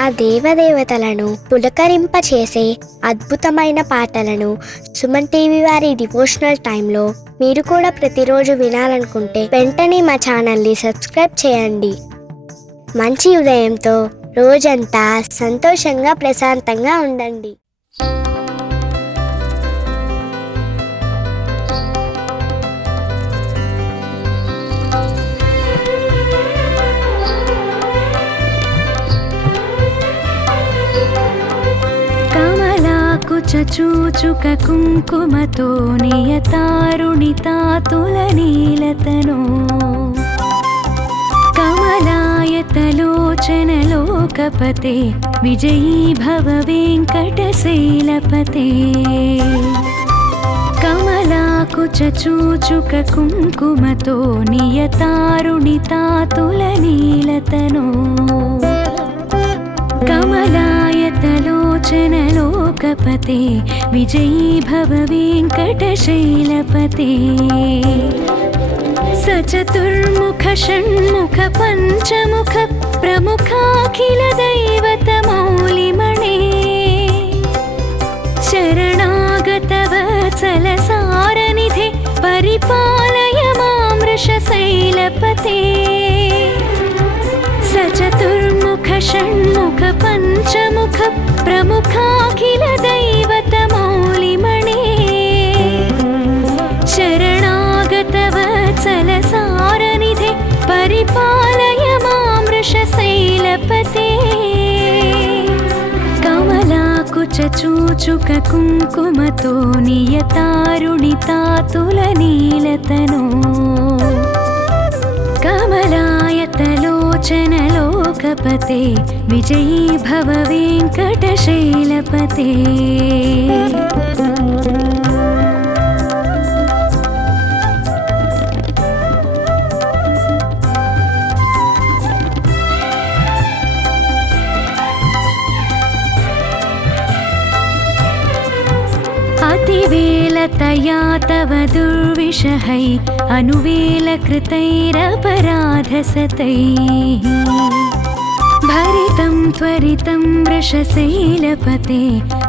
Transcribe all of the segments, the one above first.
ఆ దేవదేవతలను పులకరింపచేసే అద్భుతమైన పాటలను సుమన్ టీవీ వారి డివోషనల్ టైంలో మీరు కూడా ప్రతిరోజు వినాలనుకుంటే వెంటనే మా ఛానల్ని సబ్స్క్రైబ్ చేయండి. మంచి ఉదయంతో రోజంతా సంతోషంగా ప్రశాంతంగా ఉండండి. చూచుక కుంకుమతో నియతారుణితాతుల నీలతనో కమలాయతలోచనలోకపతే విజయీ భవ వెంకటశైలపతే. కమలాకుచ చూచుక కుంకుమతో నియతారుణితాతుల నీలతనో కమలాయతలోచనలోకపతే విజయీ భవ వెంకటశైలపతే. సచతుర్ముఖ షణ్ముఖ పంచముఖ ప్రముఖాఖిల దైవత మౌలిమణే శరణాగత వత్సల సారనిధే పరిపాలయ మాం వృషశైలపతే. సచతుర్ముఖ షణ్ముఖ పంచముఖ ప్రముఖాఖిల దైవత మౌలిమణే శరణాగత వత్సల సారనిధే పరిపాలయ మాం వృషశైలపతే. కమలాకుచ చూచుక కుంకుమతో నియతారుణితాతుల నీలతనో కమలాయతలోచనలోకపతే విజయీ భవ వెంకటశైలపతే. अतिवेलतया तव दुर्विषहै अनुवेलकृतैरपराधसतैः भरितं त्वरितं वृषशैलपते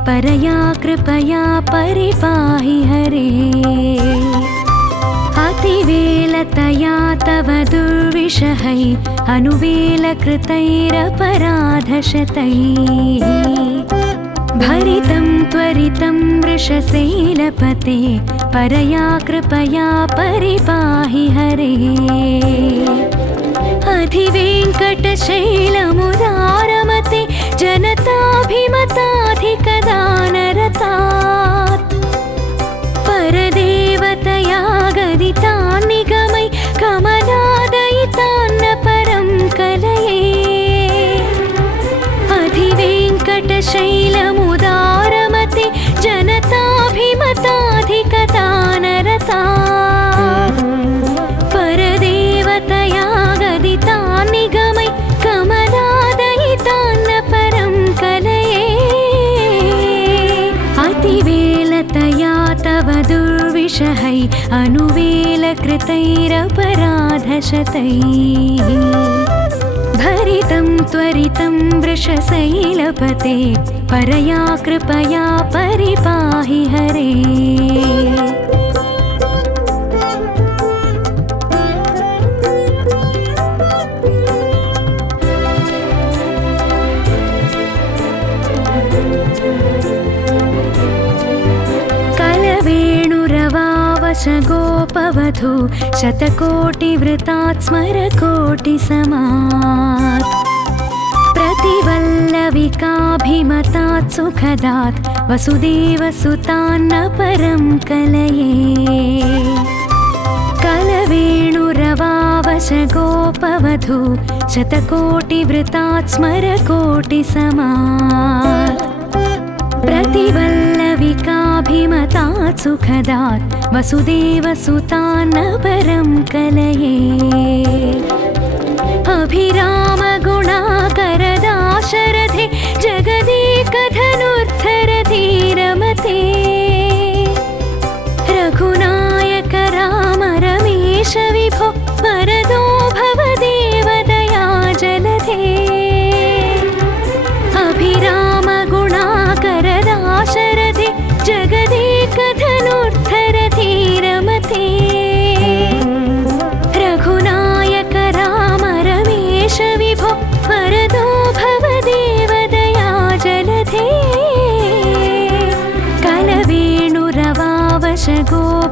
परया कृपया परिपाहि हरे. अतिवेलतया तव दुर्विषहै अनुवेलकृतैरपराधशतैः भरितं त्वरितं वृषशैलपते परया कृपया परिपाहि हरे. अधिवेङ्कटशैलमुदारमते जनताभिमताधिकदानरतात् परदेवतया गदितान् निगमै कमलादयितान्न परं कलये. अधिवेङ्कटशैलमुदारमते जनताभिमताधिकदानरतात् परदेवतया गदितान् निगमै कमलादयितान्न परं कलये. अतिवेलतया तव दुर्विषहै अनुवेलकृतैरपराधशतैः भरितं त्वरितं वृषशैलपते परया कृपया परिपाहि हरे. कलवेणुरवावश गोपवधू शतकोटिवृतात् स्मरकोटिसमात् प्रतिवल्लविकाभिमतात् सुखदात् वसुदेवसुतान्न परं कलये. कलवेणुरवावश गोपवधू शतकोटिवृतात् स्मरकोटिसमात् प्रतिवल्लविकाभिमतात् सुखदात् वसुदेवसुतान्न परं कलये. अभिरामगुणाकरदाशरथे जगदेकधनुर्धरधीरमते रघुनायक राम रमेश विभो वरदो भव देवदया जलधे.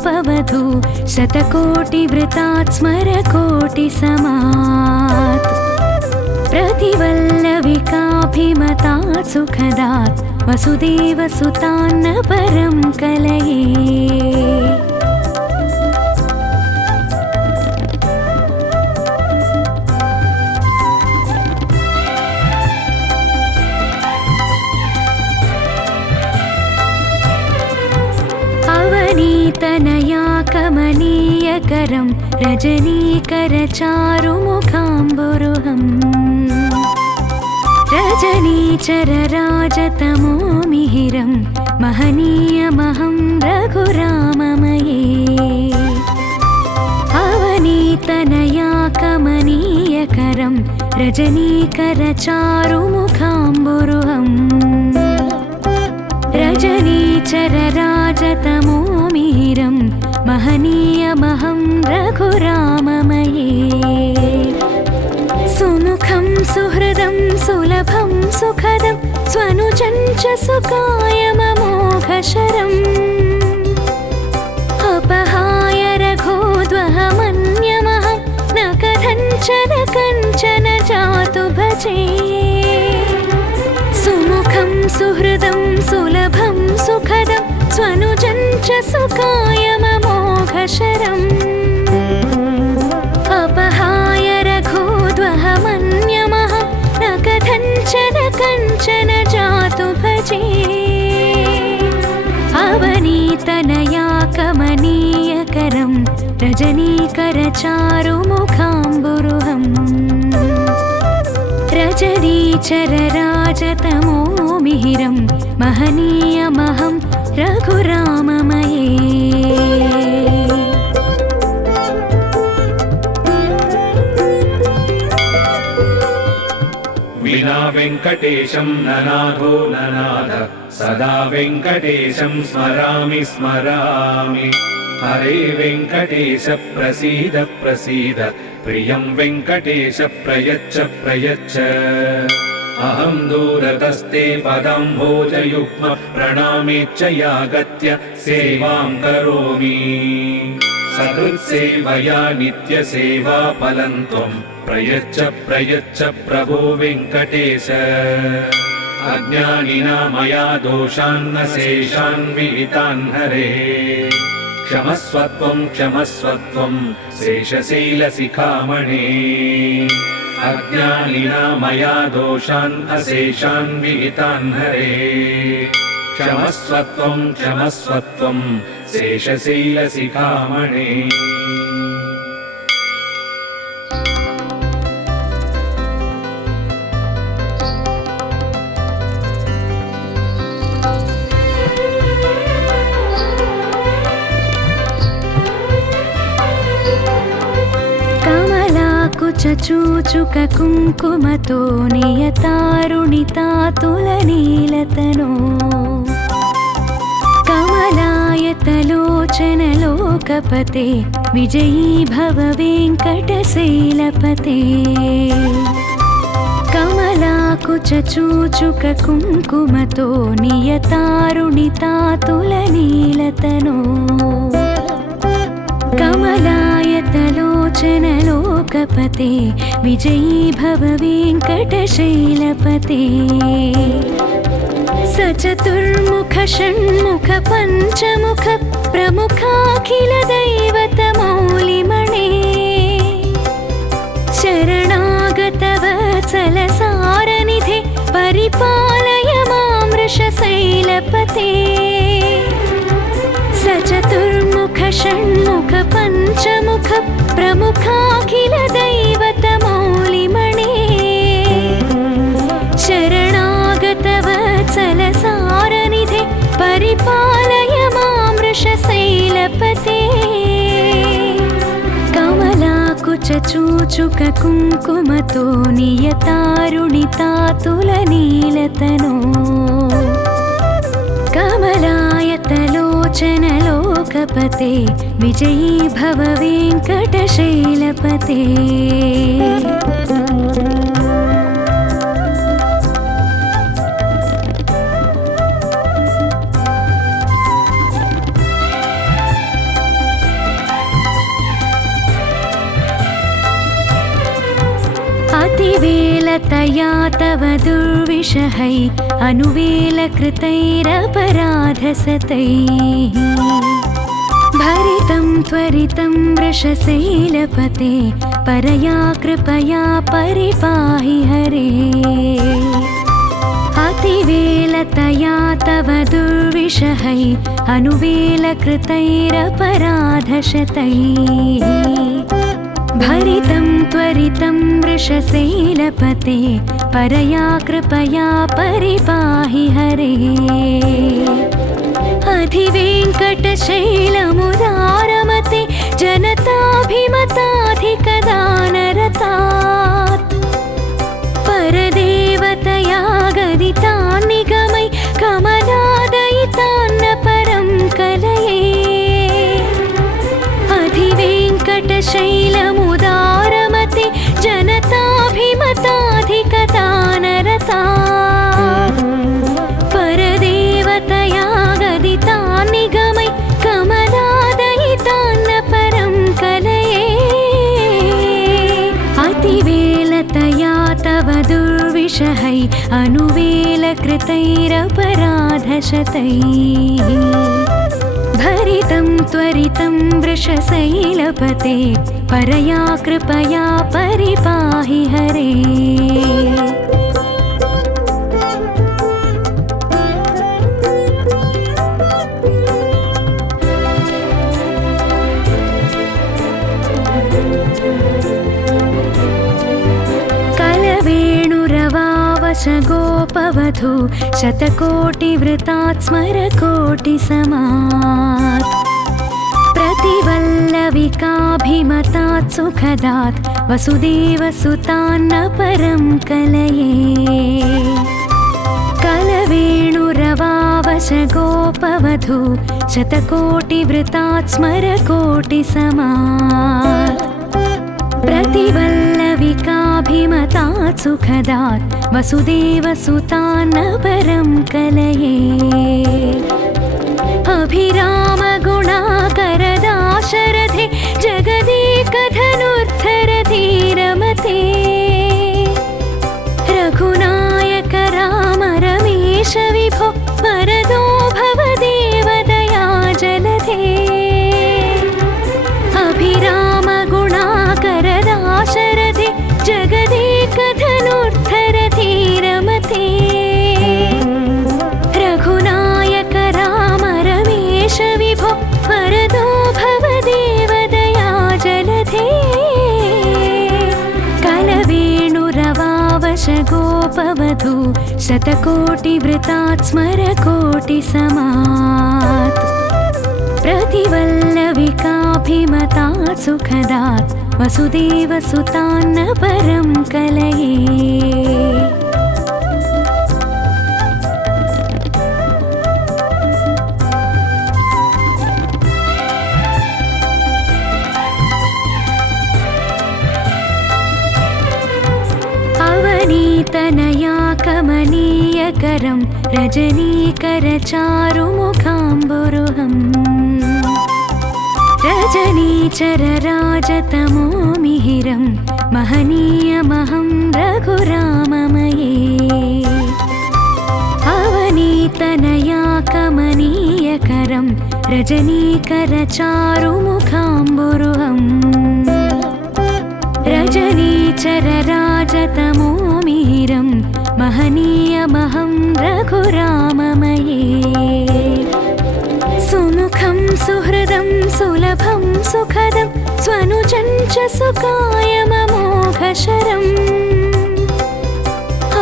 कलापवधू शतकोटिवृतात् स्मरकोटिसमात् प्रतिवल्लविकाभिमतात् सुखदात् वसुदेवसुतान्न परं कलये। अवनीतनया कमनीयकरं रजनीकरचारुमुखाम्बुरुहम् रजनीचरराजतमो मिहिरं महनीयमहं रघुराममये। अवनीतनया कमनीयकरं रजनीकरचारुमुखाम्बुरुहम् रजनीचरराजतमो मिहिरं महनीयमहं रघुराममये। सुमुखं सुहृदं सुलभं सुखदं स्वनुजं च सुकायममोघशरम् अपहाय रघोद्वहमन्यमहं न कथञ्चन कञ्चन जातु भजे। सुमुखं सुहृदं सुलभं सुखदं स्वनुजं च सुकायममोघशरम् अपहाय रघोद्वहमन्यमहं न कथञ्चन कञ्चन जातु भजे। अवनीतनया कमनीयकरं रजनीकरचारुमुखाम्बुरुहम् रजनीचरराजतमो मिहिरं महनीयमहं रघुराममये। विना वेङ्कटेशं ननाथो ननाथ सदा वेङ्कटेशं स्मरामि स्मरामि। हरे वेङ्कटेश प्रसीद प्रसीद प्रियं वेङ्कटेश प्रयच्छ प्रयच्छ। अहं दूरतस्ते पदाम्भोजयुग्म प्रणामेच्च यागत्य सेवां करोमि। सकृत्सेवया नित्यसेवाफलं त्वं प्रयच्छ प्रयच्छ प्रभो वेङ्कटेश। अज्ञानिना मया दोषान्न शेषान् विहितान् हरे। क्षमस्वत्वं क्षमस्वत्वं शेषशैलशिखामणे। अज्ञानिना मया दोषान् अशेषान् विहितान् हरे। क्षमस्वत्वं क्षमस्वत्वं शेषशैलशिखामणे। चूचुक कुङ्कुमतो नियतारुणितातुलनीलतनो कमलायतलोचनलोकपते विजयी भव वेङ्कटशैलपते। कमलाकुचूचुक कुङ्कुमतो नियतारुणितातुलनीलतनो कमलायतलोचनलोकपते विजयी भव वेङ्कटशैलपते। सचतुर्मुख षण्मुख पञ्चमुख प्रमुखाखिल दैवतमौलिमणे। शरणागतवत्सलसारनिधे परिपालय मां वृषशैलपते। सचतुर्मुख षण्मुख पञ्चमुख प्रमुखाखिल दैवतमौलिमणे। शरणागतवत्सलसारनिधे परिपालय मां वृषशैलपते। कमलाकुचूचुक कुङ्कुमतो नियतारुणितातुलनीलतनो कमलायतलोचनलोकपते विजयी भव वेङ्कटशैलपते। हतिवेलतया तव दुर्विषहै अनुवेलकृतैरपराधसतैः भरितं त्वरितं वृषशैलपते परया कृपया परिपाहि हरे अतिवेलतया तव दुर्विषहै अनुवेलकृतैरपराधशतैः भरितं त्वरितं वृषशैलपते परया कृपया परिपाहि हरे अधिवेङ्कटशैलमुदारमते जनताभिमताधिकदानरतात् परदेवतया गदितान् निगमै कमलादयितान्न परं कलये अधिवेङ्कटशैलमुदारमते जनताभिमताधिकदानरतात् परदेवतया गदितान् निगमै कमलादयितान्न परं कलये अतिवेलतया तव दुर्विषहै अनुवेलकृतैरपराधशतैः भरितं त्वरितं वृषशैलपते परया कृपया परिपाहि हरे गोपवधू शतकोटिवृतात् स्मरकोटिसमात् प्रतिवल्लविकाभिमतात् सुखदात् वसुदेवसुतान्न परं कलये कलवेणुरवावशगोपवधू शतकोटिवृतात् स्मरकोटिसमात् प्रतिवल्लविकाभिमतात् सुखदात् वसुदेवसुतान्न परं कलये अभिरामगुणाकरदाशरथे जगदेकधनुर्धरधीरमते रघुनायक राम रमेश विभो वरदो भवदेवदया जलधे अभिरामगुणाकरदाशरथे जगदेकधनुर्धरधीरमते रघुनायक राम रमेश विभो वरदो भवदेवदया जलधे कलवेणुरवावशगोपवधू शतकोटिवृतात् स्मरकोटिसमात् प्रतिवल्लविकाभिमतात् सुखदात् वसुदेवसुतान्न परं कलये अवनीतनया कमनीयकरं रजनीकरचारुमुखाम्बुरुहम् रजनीचरराजतमो मिहिरं महनीयमहं रघुराममये अवनीतनया कमनीयकरं रजनीकरचारुमुखाम्बुरुहम् रजनीचरराजतमो मिहिरं महनीयमहं रघुराममये सुमुखं सुहृदं सुलभं सुखदं स्वनुजं च सुकायममोघशरम्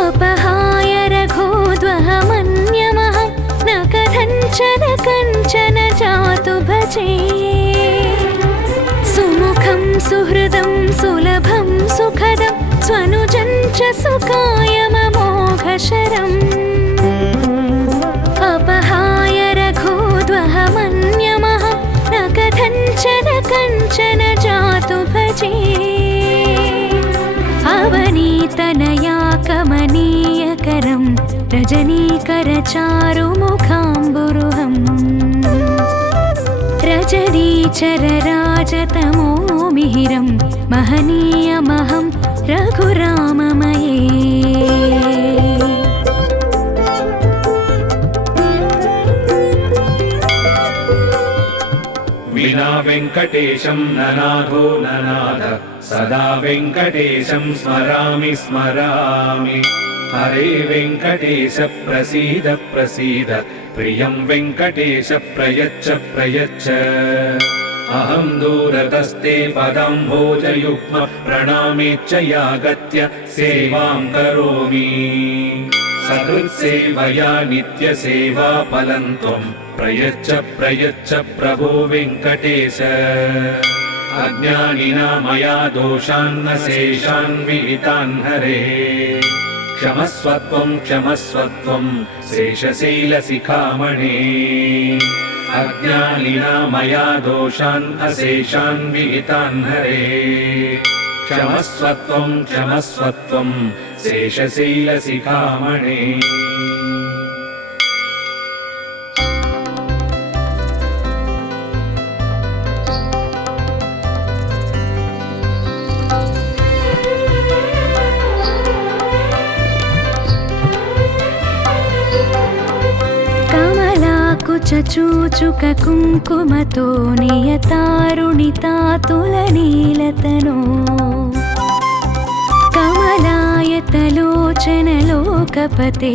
अपहाय रघोद्वहमन्यमहं न कथञ्चन कञ्चन जातु भजे सुमुखं सुहृदं सुलभं सुखदं स्वनुजं च सुकायममोघशरम् अपहाय रघोद्वहमन्यमहं न कथञ्चन कञ्चन जातु भजे अवनीतनया कमनीयकरं रजनीकरचारुमुखाम्बुरुहम् रजनीचरराजतमो मिहिरं महनीयमहं रघुराममये वेङ्कटेशं ननाथो ननाथ सदा वेङ्कटेशं स्मरामि स्मरामि हरे वेङ्कटेश प्रसीद प्रसीद प्रियं वेङ्कटेश प्रयच्छ प्रयच्छ अहं दूरतस्ते पदाम्भोजयुग्म प्रणामेच्च यागत्य सेवां करोमि सकृत्सेवया नित्यसेवा फलं त्वं प्रयच्छ प्रयच्छ प्रभो वेङ्कटेश अज्ञानिना मया दोषान्न शेषान् विहितान् हरे क्षमस्वत्वं क्षमस्वत्वं शेषशैलशिखामणे अज्ञानिना मया दोषान् अशेषान् विहितान् हरे क्षमस्वत्वं क्षमस्वत्वं शेषशैलशिखामणे చూచుక కుంకుమతో నియతారుణితాతులనీలతనో కమలాయతలోచనలోకపతే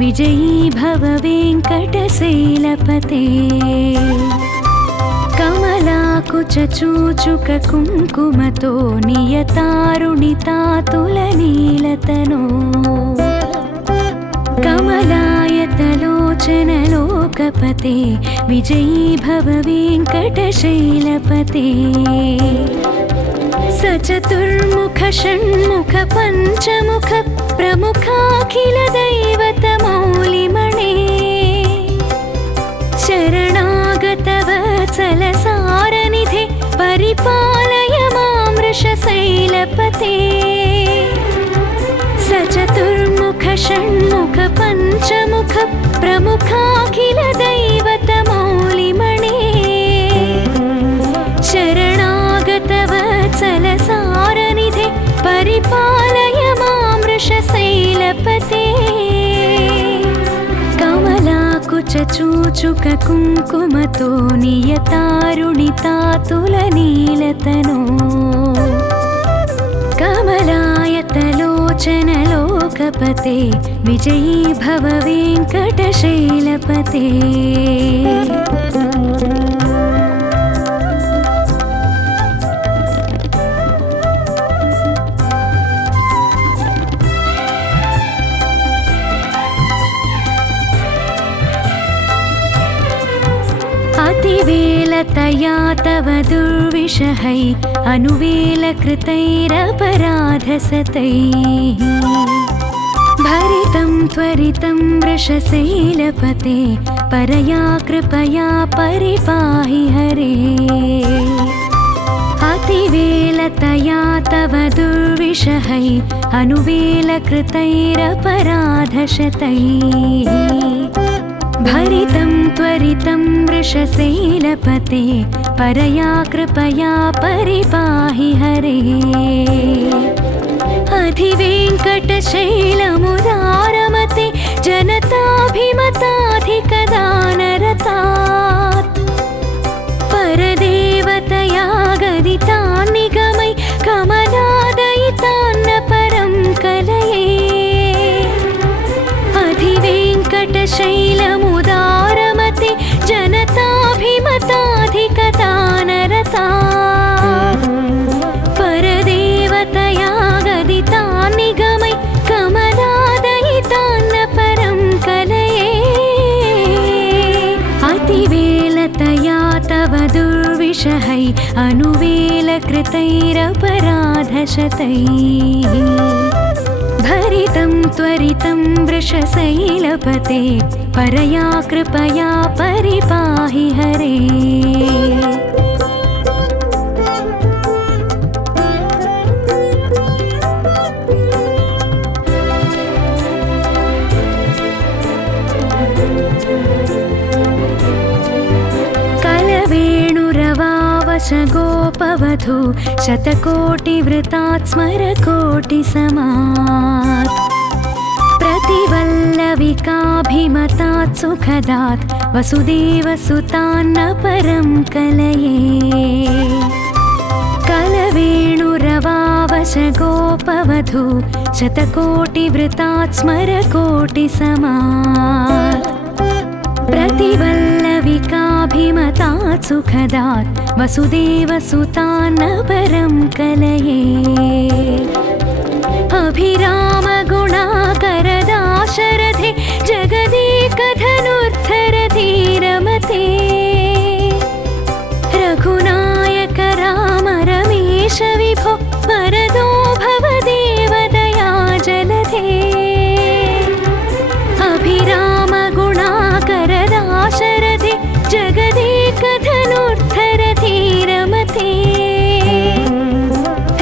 విజయీ భవ వెంకటశైలపతే కమలాకుచ చూచుక కుంకుమతో నియతారుణితాతులనీలతనో कमलायतलोचनलोकपते विजयी भव वेङ्कटशैलपते सचतुर्मुख षण्मुख पञ्चमुख प्रमुखाखिल दैवतमौलिमणे शरणागतवत्सलसारनिधे परिपालय मां वृषशैलपते सचतुर्मुख षण्मुख पञ्चमुख प्रमुखाखिल दैवतमौलिमणे शरणागतवत्सलसारनिधे परिपालय मां वृषशैलपते कमलाकुच चूचुक कुङ्कुमतो नियतारुणितातुलनीलतनो कमलायतलोचनलोकपते विजयी भव वेङ्कटशैलपते अतिवेलतया तव दुर्विषहै अनुवेलकृतैरपराधसतैः भरितं त्वरितं वृषशैलपते परया कृपया परिपाहि हरे अतिवेलतया तव दुर्विषहै अनुवेलकृतैरपराधशतैः भरितं त्वरितं वृषशैलपते परया कृपया परिपाहि हरे अधिवेङ्कटशैलमुदारमते जनताभिमताधिकदानरतात् परदेवतया गदितान् निगमै कमलादयितान्न परं कलये अधिवेङ्कटशैलमुदारमते जनताभिमताधिकदानरतात् परदेवतया गदितान् निगमै कमलादयितान्न परं कलये अतिवेलतया तव दुर्विषहै अनुवेलकृतैरपराधशतैः भरितं त्वरितं वृषशैलपते परया कृपया परिपाहि हरे कलवेणुरवावशगोपवधू शतकोटिवृतात् स्मरकोटिसमात् प्रतिवल्लविकाभिमतात् सुखदात् वसुदेवसुतान्न परं कलये कलवेणुरवावश गोपवधू शतकोटिवृतात् स्मरकोटिसमात् प्रतिवल्लविकाभिमतात् सुखदात् वसुदेवसुतान्न परं कलये अभिरामगुणाकरदाशरथे जगदेकधनुर्धरधीरमते रघुनायक राम रमेश विभो वरदो भवदेवदया जलधे अभिरामगुणाकरदाशरथे जगदेकधनुर्धरधीरमते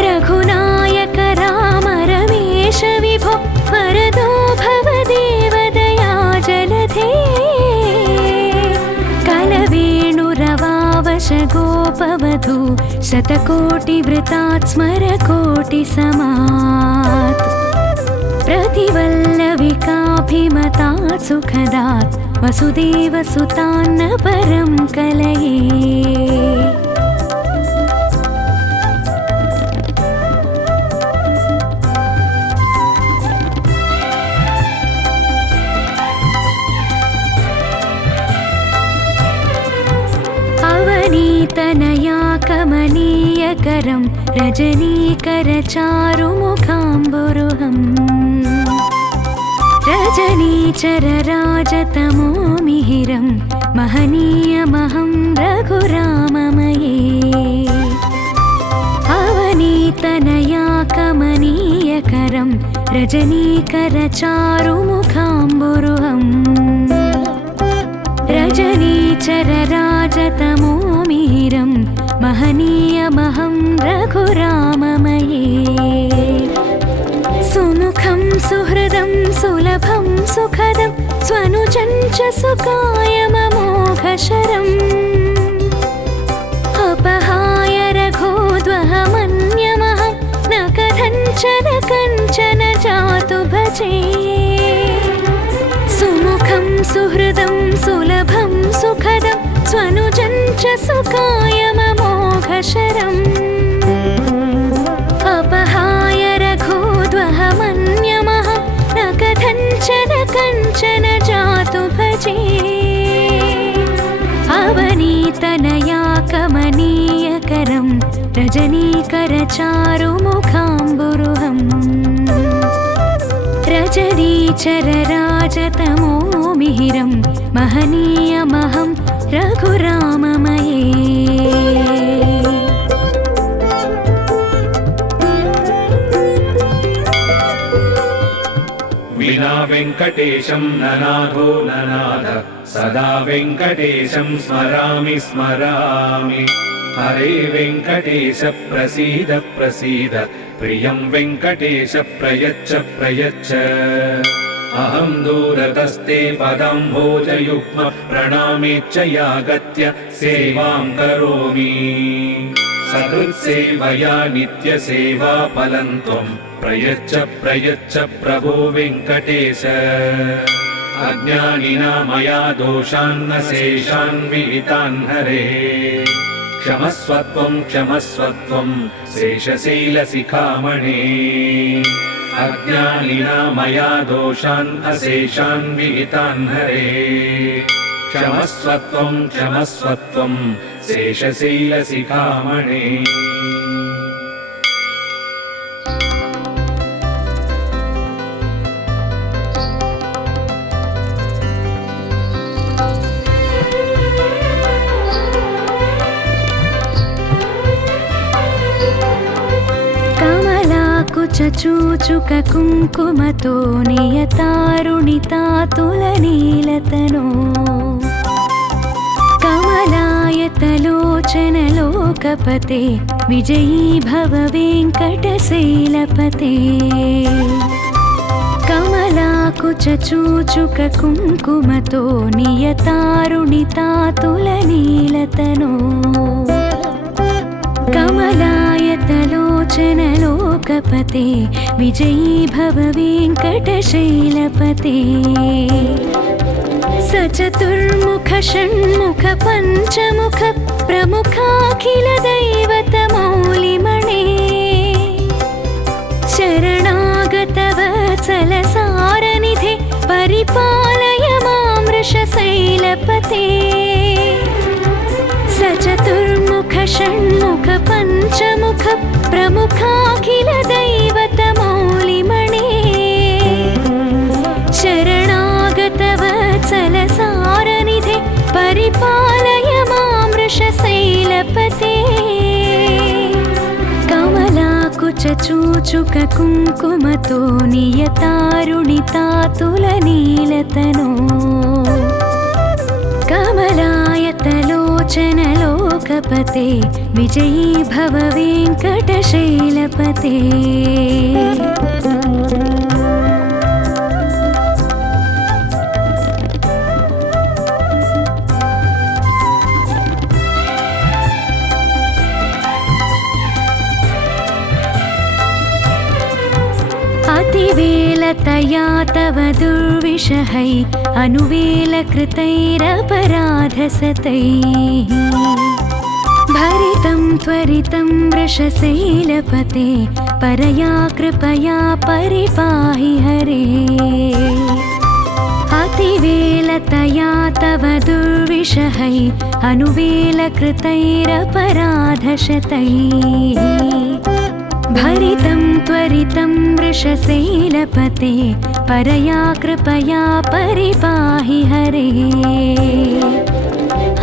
रघुनायक राम रमेश विभो वरदो भवदेवदया जलधे कलवेणुरवावश गोपवधू शतकोटिवृतात् स्मरकोटिसमात् प्रतिवल्लविकाभिमतात् सुखदात् वसुदेवसुतान्न परं कलये अवनीतनया कमनीयकरं रजनीकरचारुमुखाम्बुरुहम् रजनीचरराजतमो मिहिरं महनीयमहं रघुराममये अवनीतनया कमनीयकरं रजनीकरचारुमुखाम्बुरुहम् रजनीचरराजतमो मिहिरं महनीयमहं रघुराममये सुमुखं सुहृदं सुलभं सुखदं स्वनुजं च सुकायममोघशरम् अपहाय रघोद्वहमन्यमहं न कथञ्चन कञ्चन जातु भजे सुमुखं सुहृदं सुलभं सुखदं स्वनुजं च सुकायममोघशरम् अपहाय रघोद्वहमन्यमहं न कथञ्चन कञ्चन जातु भजे अवनीतनया कमनीयकरं रजनीकरचारुमुखाम्बुरुहम् रजनीचरराजतमो मिहिरं महनीयमहं रघुराममये विना वेङ्कटेशं ननाथो ननाथ सदा वेङ्कटेशं स्मरामि स्मरामि हरे वेङ्कटेश प्रसीद प्रसीद प्रियं वेङ्कटेश प्रयच्छ प्रयच्छ अहं दूरतस्ते पदाम्भोजयुग्म प्रणामेच्च यागत्य सेवां करोमि सकृत्सेवया नित्यसेवाफलं त्वं प्रयच्छ प्रयच्छ प्रभो वेङ्कटेश अज्ञानिना मया दोषान्न शेषान् विहितान् हरे क्षमस्वत्वं क्षमस्वत्वं शेषशैलशिखामणे अज्ञानिना मया दोषान् अशेषान् विहितान् हरे क्षमस्वत्वं क्षमस्वत्वं शेषशैलशिखामणे चूचुक कुङ्कुमतो नियतारुणितातुलनीलतनो कमलायतलोचनलोकपते विजयी भव वेङ्कटशैलपते कमलाकुचूचुक कुङ्कुमतो नियतारुणितातुलनीलतनो कमलायतलोचनलोकपते विजयी भव वेङ्कटशैलपते स चतुर्मुख षण्मुख पञ्चमुख प्रमुखाखिल दैवतमौलिमणे शरणागत वत्सल सारनिधे परिपालय मां वृषशैलपते स चतुर्मुख षण्मुख पञ्चमुख प्रमुखाखिल दैवतमौलिमणे शरणागत वत्सल सारनिधे परिपालय मां वृषशैलपते कमलाकुचूचुक कुङ्कुमतो नियतारुणितातुलनीलतनो कमलायतलोचन लोकपते विजयी भव वेङ्कटशैलपते अतिवेलतया तव दुर्विषहै अनुवेलकृतैरपराधसतैः भरितं त्वरितं वृषशैलपते परया कृपया परिपाहि हरे अतिवेलतया तव दुर्विषहै अनुवेलकृतैरपराधशतैः भरितं त्वरितं वृषशैलपते परया कृपया परिपाहि हरे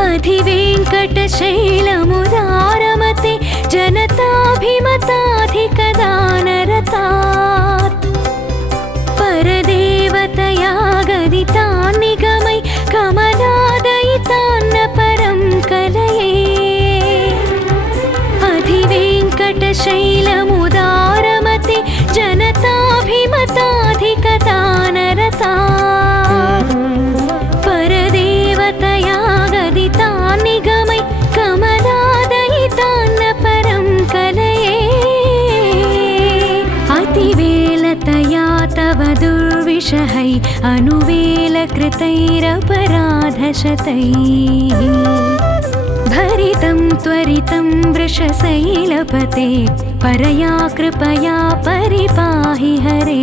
अधिवेङ्कटशैलमुदारमते जनताभिमताधिकदानरतात् परदेवतया गदितान् निगमै कमलादयितान्न परं कलये अधिवेङ्कटशैलमुदारमते जनताभिमताधिकदानरतात् परदेवतया गदितान् निगमै कमलादयितान्न परं कलये अतिवेलतया तव दुर्विषहै अनुवेलकृतैरपराधशतैः भरितं त्वरितं वृषशैलपते परया कृपया परिपाहि हरे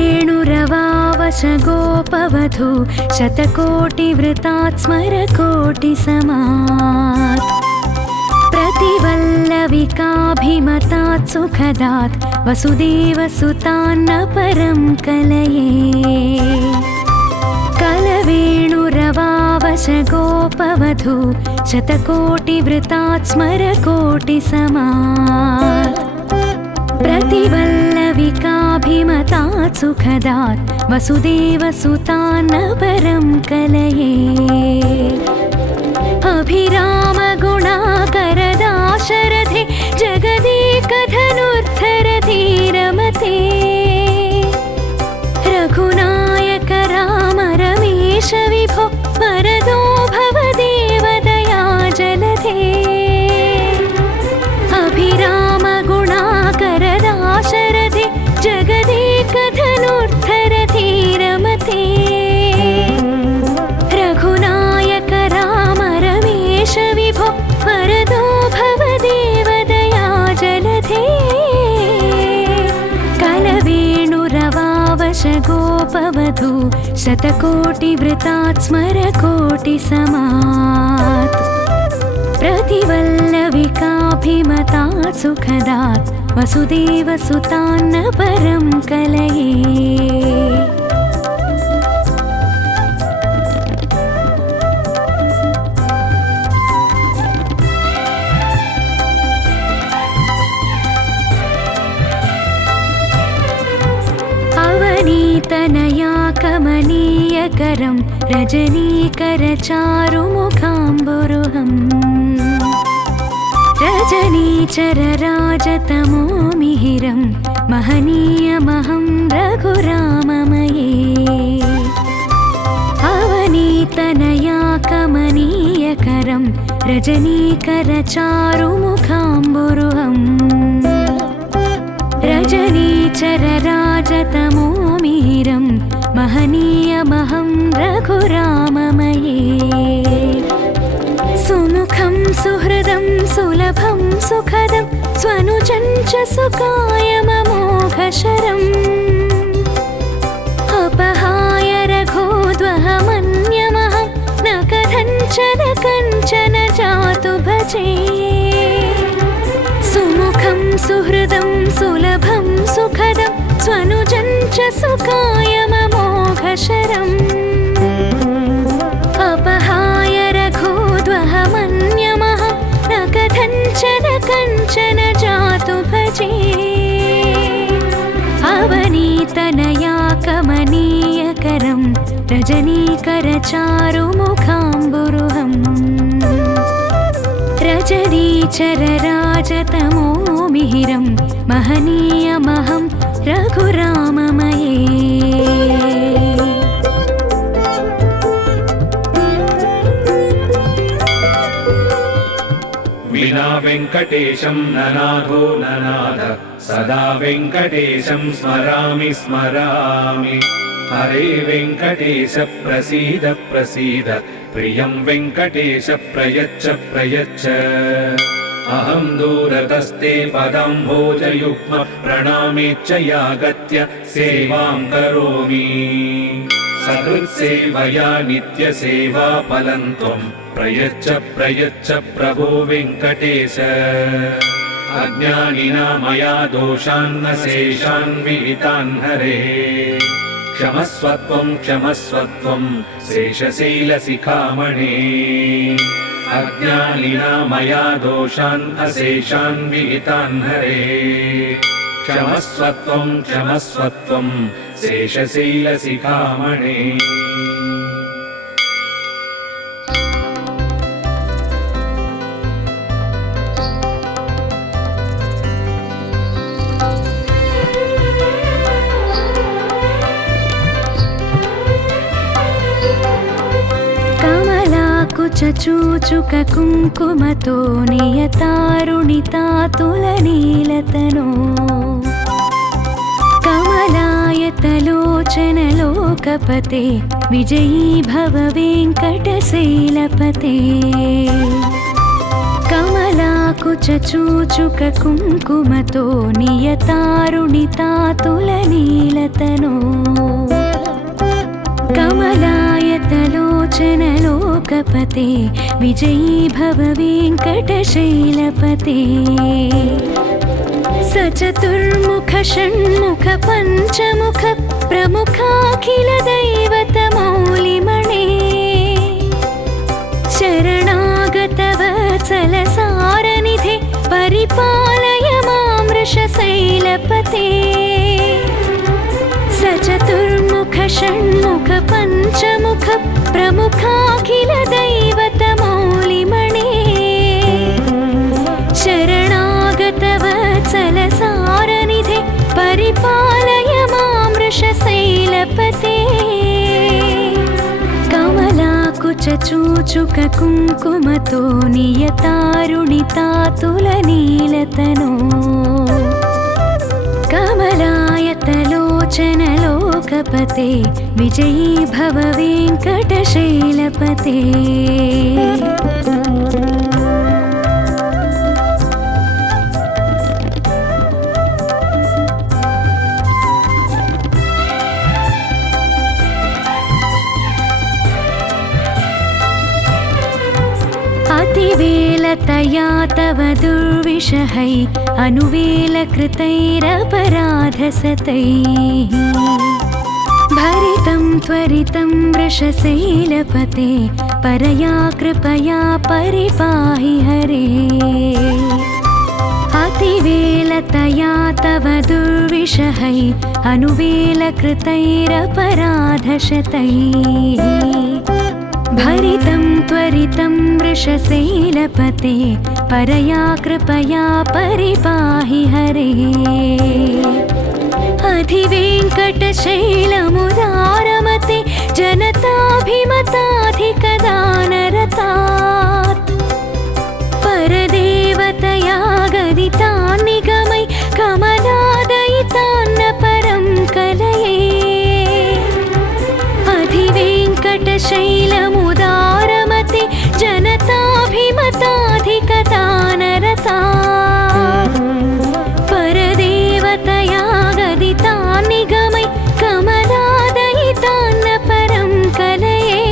कलवेणुरवावश गोपवधू शतकोटिवृतात् स्मरकोटिसमात् प्रतिवल्लविकाभिमतात् सुखदात् वसुदेवसुतान्न परं कलये कलवेणुरवावश गोपवधू शतकोटिवृतात् स्मरकोटिसमात् प्रतिवल्लविकाभिमतात् सुखदात् वसुदेवसुतान्न परं कलये अभिरामगुणाकरदाशरथे जगदेकधनुर्धरधीरमते रघुनायक राम रमेश विभो वरदो भव देवदया जलधे अभिरामगुणाकरदाशरथे जगदेकधनुर्धरधीरमते रघुनायक राम रमेश विभो वरदो भव देवदया जलधे कलवेणुरवावश गोपवधू शतकोटिवृतात् स्मरकोटिसमात् प्रतिवल्लविकाभिमतात् सुखदात् वसुदेवसुतान्न परं कलये अवनीतनया कमनीयकरं रजनीकरचारुमुखाम्बुरुहम् रजनीचरराजतमो मिहिरं महनीयमहं रघुराममये रजनीकरचारुमुखाम्बुरुहम् रजनीकरचारुमुखाम्बुरुहम् रजनीचरराजतमोमिहिरं महनीयमहं रघुराममये सुमुखं सुहृदं सुलभं सुखदं स्वनुजं च सुकायममोघशरम् अपहाय रघोद्वहमन्यमहं न कथञ्चन कञ्चन जातु भजे सुमुखं सुहृदं सुलभं सुखदं स्वनुजं च सुकायममोघशरम् अपहाय रघोद्वहमन्यमहं न कथञ्चन कञ्चन जातु भजे अवनीतनया कमनीयकरं रजनीकरचारुमुखाम्बुरुहम् रजनीचरराजतमोमिहिरं महनीयमहं रघुराममये विना वेङ्कटेशं ननाथो ननाथ सदा वेङ्कटेशं स्मरामि स्मरामि हरे वेङ्कटेश प्रसीद प्रसीद प्रियं वेङ्कटेश प्रयच्छ प्रयच्छ अहं दूरतस्ते पदाम्भोजयुग्म प्रणामेच्च यागत्य सेवां करोमि सकृत्सेवया नित्यसेवाफलं त्वं प्रयच्छ प्रयच्छ प्रभो वेङ्कटेश अज्ञानिना मया दोषान्न शेषान् विहितान् हरे क्षमस्वत्वं शेषशैलशिखामणे अज्ञानिना मया दोषान् अशेषान् विहितान् हरे क्षमस्वत्वं शेषशैलशिखामणे चूचुक कुङ्कुमतो नियतारुणितातुलनीलतनो कमलायतलोचनलोकपते विजयी भव वेङ्कटशैलपते कमलाकुचूचुक कुङ्कुमतो नियतारुणितातुलनीलतनो कमलायतलोचनलोकपते विजयी भव वेङ्कटशैलपते सचतुर्मुख षण्मुख पञ्चमुख प्रमुखाखिल दैवतमौलिमणे शरणागतवत्सलसारनिधे परिपालय मां वृषशैलपते सचतुर्मुख षण्मुख पञ्चमुख प्रमुखाखिल दैवतमौलिमणे शरणागतवत्सलसारनिधे परिपालय मां वृषशैलपते कमलाकुचूचुक कुङ्कुमतो नियतारुणितातुलनीलतनो कमलायतलोचनलोकपते विजयी भव वेङ्कटशैलपते अतिवेलतया तव दुर्विषहै अनुवेलकृतैरपराधसतैः भरितं त्वरितं वृषशैलपते परया कृपया परिपाहि हरे अतिवेलतया तव दुर्विषहै अनुवेलकृतैरपराधशतैः भरितं त्वरितं वृषशैलपते परया कृपया परिपाहि हरे अधिवेङ्कटशैलमुदारमते जनताभिमताधिकदानरतात् वेङ्कटशैलमुदारमते जनताभिमताधिकता नरता परदेवतया गदिता निगमै कमलादयितान्न परं कलये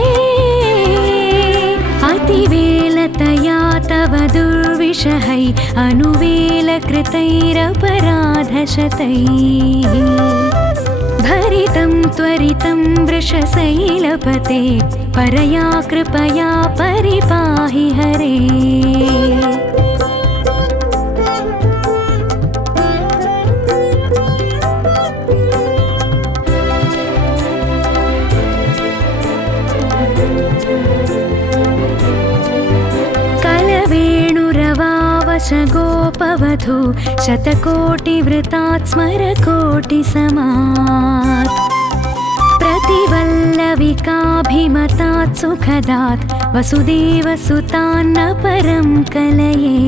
अतिवेलतया तव दुर्विषहै अनुवेलकृतैरपराधशतैः भरितं त्वरितं वृषशैलपते परया कृपया परिपाहि हरे गोपवधू शतकोटिवृतात् स्मरकोटिसमात् प्रतिवल्लविकाभिमतात् सुखदात् वसुदेवसुतान्न परं कलये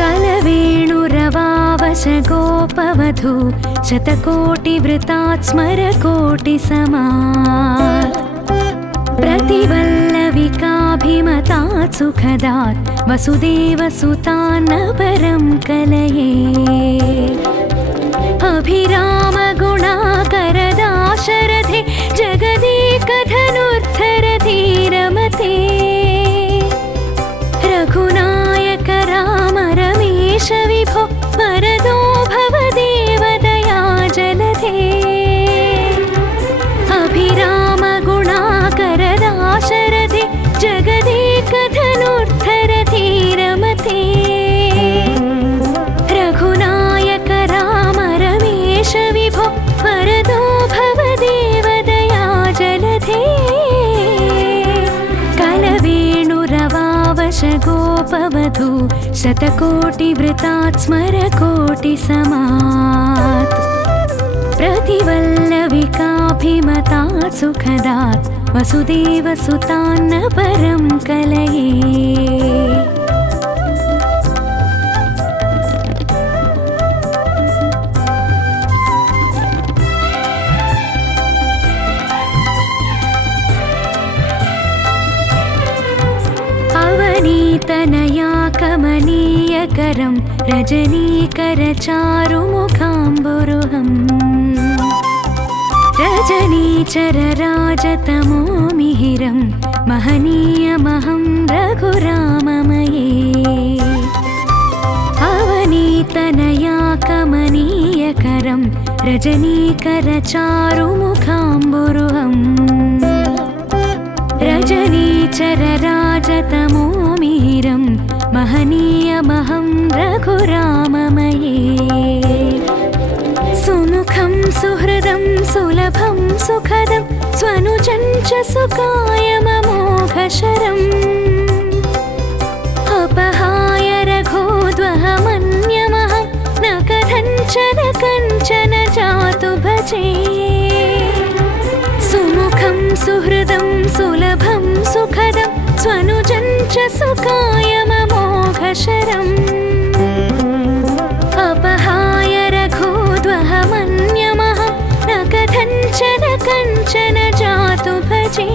कलवेणुरवावश गोपवधू शतकोटिवृतात् स्मरकोटिसमात् प्रतिवल्लविकाभिमतात् सुखदात् वसुदेवसुतान्न परं कलये अभिरामगुणाकरदाशरथे जगदेकधनुर्धरधीरमते रघुनायक राम रमेश विभो वरदो भवदेवदया जलधे अभिरामगुणाकरदाशरथे जगदेकधनुर्धरधीरमते रघुनायक राम रमेश विभो वरदो भवदेवदया जलधे कलवेणुरवावश गोपवधू शतकोटिवृतात् स्मरकोटिसमात् प्रतिवल्लविकाभिमतात् सुखदात् वसुदेवसुतान्न परं कलये अवनीतनया कमनीयकरं रजनीकरचारुमुखाम्बुरुहम् रजनीचरराजतमो मिहिरं महनीयमहं रघुराममये अवनीतनया कमनीयकरं रजनीकरचारुमुखाम्बुरुहम् रजनीचरराजतमो मिहिरं महनीयमहं रघुराममये सुमुखं सुहृदं सुलभं सुखदं स्वनुजं च सुकायममोघशरम् अपहाय रघोद्वहमन्यमहं न कथञ्चन कञ्चन जातु भजे सुमुखं सुहृदं सुलभं सुखदं स्वनुजं च सुकायममोघशरम् अपहाय रघोद्वहमन्यमहं न कथञ्चन कञ्चन जातु भजे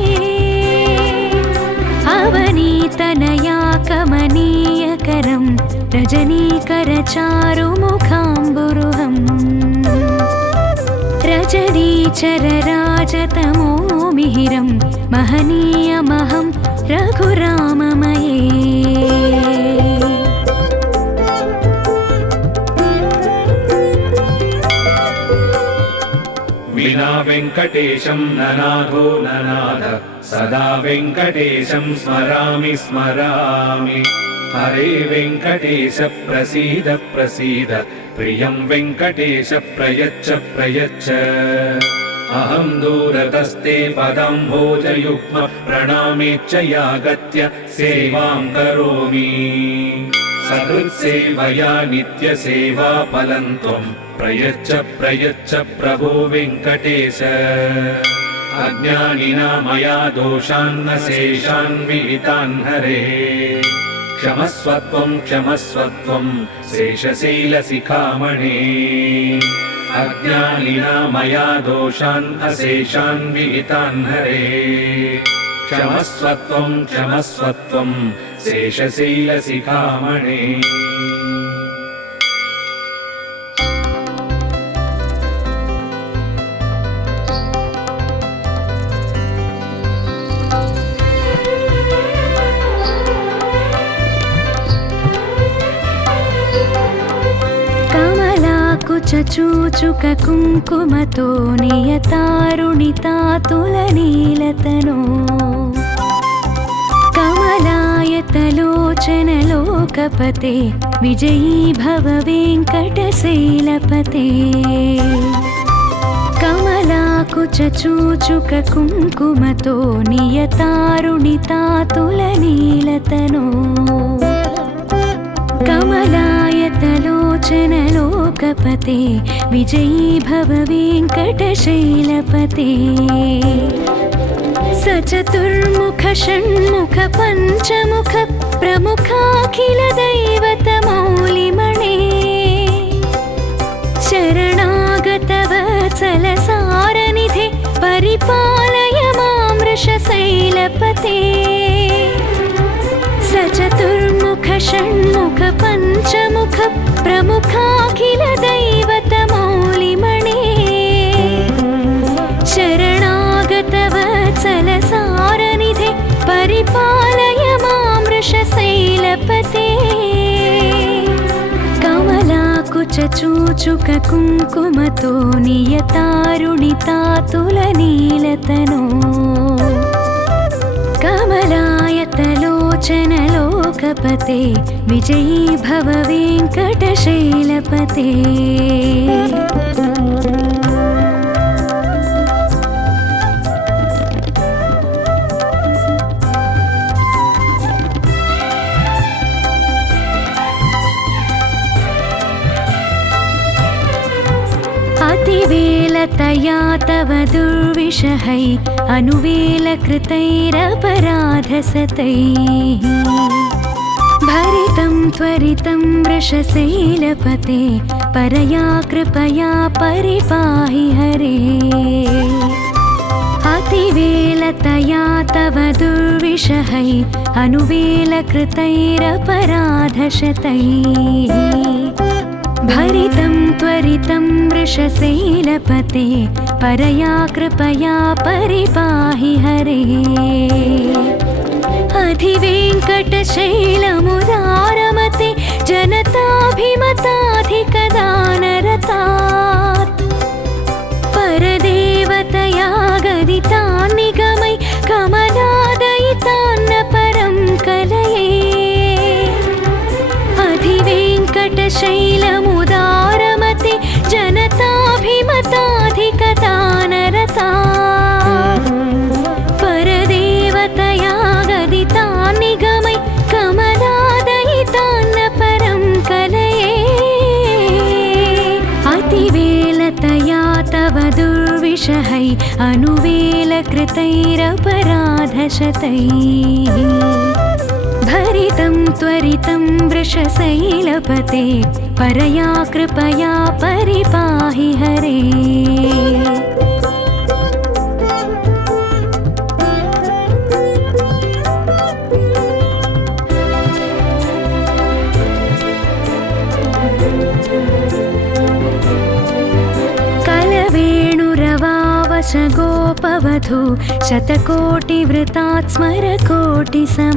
अवनीतनया कमनीयकरं रजनीकरचारुमुखाम्बुरुहम् रजनीचरराजतमो मिहिरं महनीयमहं रघुराममये विना वेङ्कटेशं ननाथो ननाथ सदा वेङ्कटेशं स्मरामि स्मरामि हरे वेङ्कटेश प्रसीद प्रसीद प्रियं वेङ्कटेश प्रयच्छ प्रयच्छ अहं दूरतस्ते पदाम्भोजयुग्म प्रणामेच्च यागत्य सेवां करोमि सकृत्सेवया नित्यसेवाफलं त्वं प्रयच्छ प्रयच्छ प्रभो वेङ्कटेश अज्ञानिना मया दोषान्न शेषान् विहितान् हरे क्षमस्वत्वं क्षमस्वत्वं शेषशैलशिखामणे अज्ञानिना मया दोषान् अशेषान् विहितान् हरे क्षमस्वत्वं क्षमस्वत्वं शेषशैलशिखामणे చూచుక కుంకుమతో నియతారుణితాతులనీలతనో కమలాయతలోచనలోకపతే విజయీ భవ వెంకటశైలపతే కమలాకుచ చూచుక కుంకుమతో నియతారుణితాతులనీలతనో కమలాయతలోచనలోకపతే విజయీ భవ వెంకటశైలపతే సచతుర్ముఖ షణ్ముఖ పంచముఖ ప్రముఖాఖిల దైవత మౌలిమణే శరణాగత వత్సల సారనిధే పరిపాలయ మాం వృషశైలపతే సచతుర్ముఖ షణ్ముఖ పంచముఖ ప్రముఖాఖిల దైవత మౌలిమణే శరణాగత వత్సల సారనిధే పరిపాలయ మాం వృషశైలపతే కమలాకుచ చూచుక కుంకుమతో నియతారుణితాతులనీలతనో కమలాయతలోచనలోకపతే విజయీ భవ వెంకటశైలపతే अतिवेलतया तव दुर्विषहै अनुवेलकृतैरपराधसतैः भरितं त्वरितं वृषशैलपते परया कृपया परिपाहि हरे अतिवेलतया तव दुर्विषहै अनुवेलकृतैरपराधशतैः भरितं त्वरितं वृषशैलपते परया कृपया परिपाहि हरे अधिवेङ्कटशैलमुदारमते जनताभिमताधिकदानरतात् परदेवतया गदितान् निगमै कमलादयितान्न परं कलये अधिवेङ्कटशैलमुदारमते जनताभिमताधिकदानरतात् परदेवतया गदितान् निगमै कमलादयितान्न परं कलये अतिवेलतया तव दुर्विषहै अनुवेलकृतैरपराधशतैः भरितं त्वरितं वृषशैलपते परया कृपया परिपाहि हरे गोपवधू शतकोटिवृतात् स्मरकोटिसमात्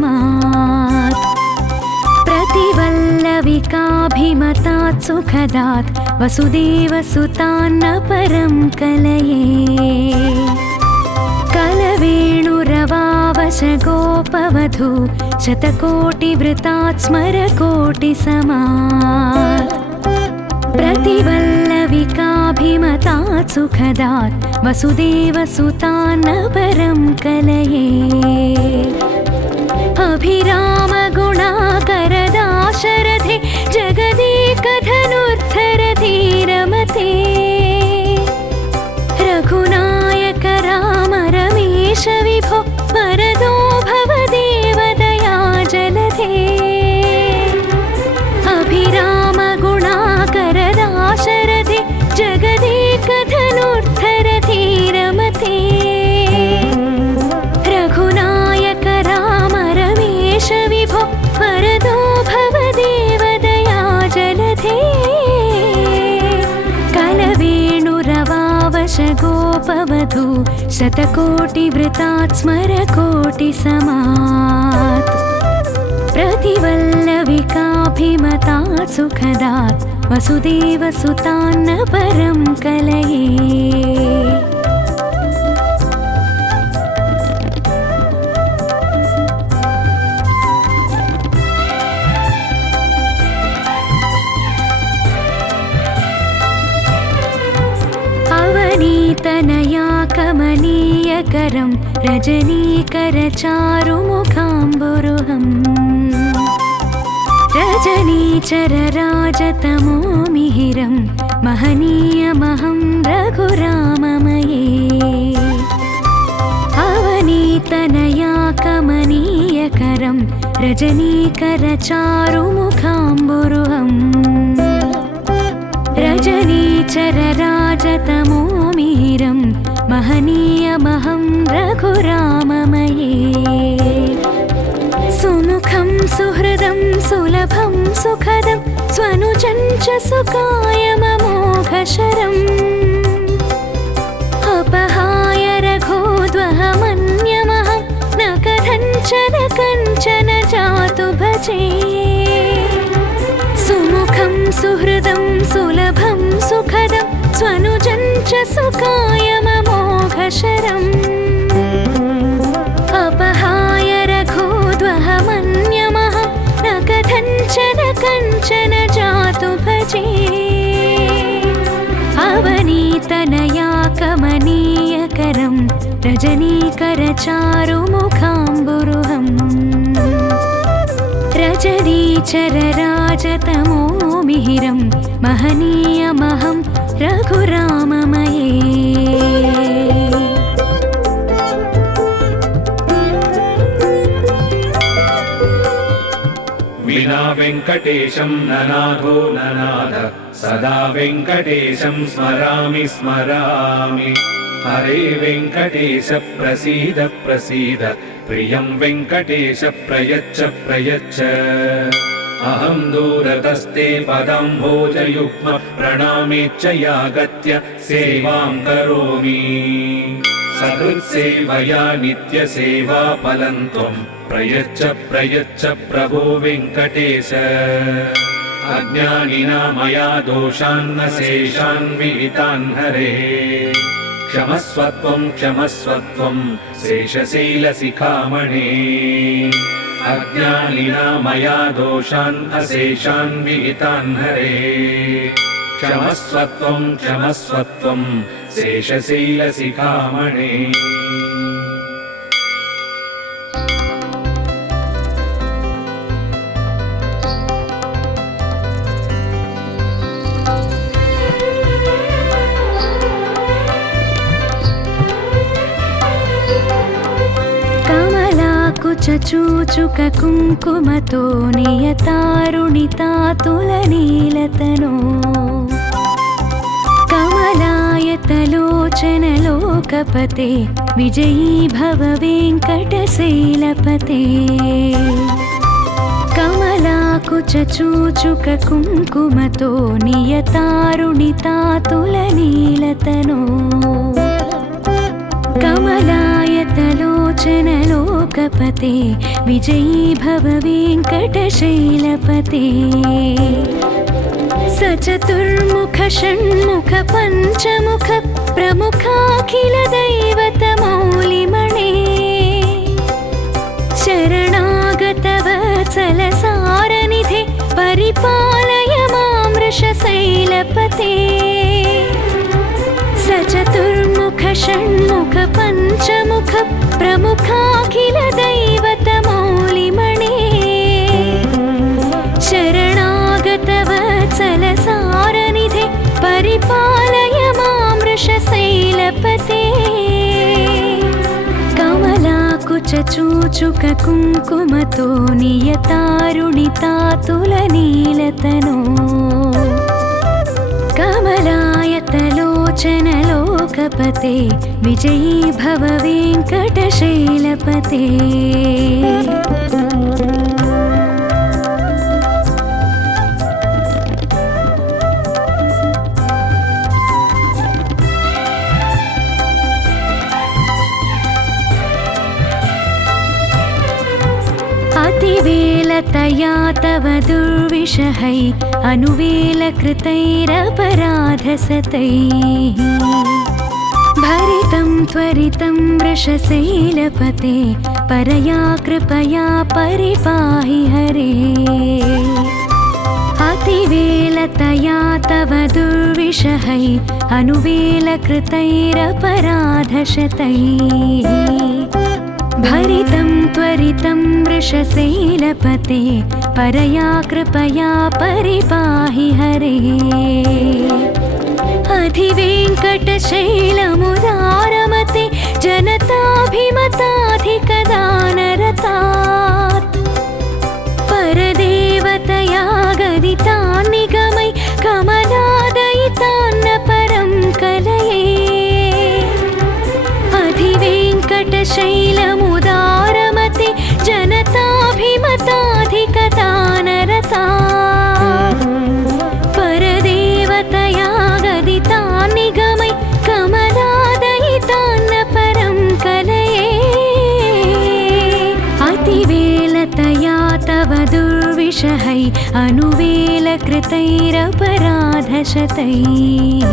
प्रतिवल्लविकाभिमतात् सुखदात् वसुदेवसुतान्न परं कलये कलवेणुरवावशगोपवधू शतकोटिवृतात् स्मरकोटिसमात् प्रतिवल्लविकाभिमतात् सुखदात् वसुदेवसुतान्न परं कलये अभिरामगुणाकरदाशरथे जगदेकधनुर्धरधीरमते रघुनायक राम रमेश विभो वरदो भव देवदया जलधे अभिरामगुणाकरदाशरथे जगदे मधु शतकोटिवृतात् स्मरकोटिसमात् प्रतिवल्लविकाभिमतात् सुखदात् वसुदेवसुतान्न परं कलये। अवनीतनया कमनीयकरं रजनीकरचारुमुखाम्बुरुहम् रजनीचरराजतमो मिहिरं महनीयमहं रघुराममये। अवनीतनया कमनीयकरं रजनीकरचारुमुखाम्बुरुहम् रजनीचरराजतमो मिहिरं महनीयमहं रघुराममये। सुमुखं सुहृदं सुलभं सुखदं स्वनुजं च सुकायममोघशरम् अपहाय रघोद्वहमन्यमहं न कथञ्चन कञ्चन जातु भजे। सुमुखं सुहृदं सुलभं सुखदं स्वनुजं च सुकायममोघशरम् अपहाय रघोद्वहमन्यमहं न कथञ्चन कञ्चन जातु भजे। अवनीतनया कमनीयकरं रजनीकरचारुमुखाम्बुरुहम् रजनीचरराजतमो मिहिरं महनीयमहं रघुराममये। विना वेङ्कटेशं ननाथो ननाथ सदा वेङ्कटेशं स्मरामि स्मरामि। हरे वेङ्कटेश प्रसीद प्रसीद प्रियं वेङ्कटेश प्रयच्छ प्रयच्छ। अहं दूरतस्ते पदाम्भोजयुग्म प्रणामेच्च यागत्य सेवां करोमि। सकृत्सेवया नित्यसेवाफलं त्वं प्रयच्छ प्रयच्छ प्रभो वेङ्कटेश। अज्ञानिना मया दोषान्न शेषान् विहितान् हरे। क्षमस्वत्वं क्षमस्वत्वं शेषशैलशिखामणे। अज्ञानिना मया दोषान् अशेषान् विहितान् हरे। क्षमस्वत्वं क्षमस्वत्वं शेषशैलशिखामणे। चूचुक कुङ्कुमतो नियतारुणितातुलनीलतनो कमलायतलोचनलोकपते विजयी भव वेङ्कटशैलपते। कमलाकुचूचुक कुङ्कुमतो नियतारुणितातुलनीलतनो कमलायतलोचनलोकपते विजयी भव वेङ्कटशैलपते। सचतुर्मुख षण्मुख पञ्चमुख प्रमुखाखिल दैवतमौलिमणे। शरणागत वत्सलसारनिधे परिपालय मां वृषशैलपते। सचतुर्मुख षण्मुख पञ्चमुख प्रमुखाखिल दैवतमौलिमणे। शरणागत वत्सलसारनिधे परिपालय मां वृषशैलपते। कमलाकुचूचुक कुङ्कुमतो नियतारुणितातुलनीलतनो कमलायतलोचनलोकपते विजयी भव वेङ्कटशैलपते। हतिवेलतया तव दुर्विषहै अनुवेलकृतैरपराधसतैः भरितं त्वरितं वृषशैलपते परया कृपया परिपाहि हरे अतिवेलतया तव दुर्विषहै अनुवेलकृतैरपराधशतैः भरितं त्वरितं वृषशैलपते परया कृपया परिपाहि हरे अधिवेङ्कटशैलमुदारमते जनताभिमताधिकदानरतात् परदेवतया गदितान् निगमै कमलादयितान्न परं कलये अधिवेङ्कटशैलमुदारमते जनताभिमताधिकदानरतात् परदेवतया गदितान् निगमै कमलादयितान्न परं कलये अतिवेलतया तव दुर्विषहै अनुवेलकृतैरपराधशतैः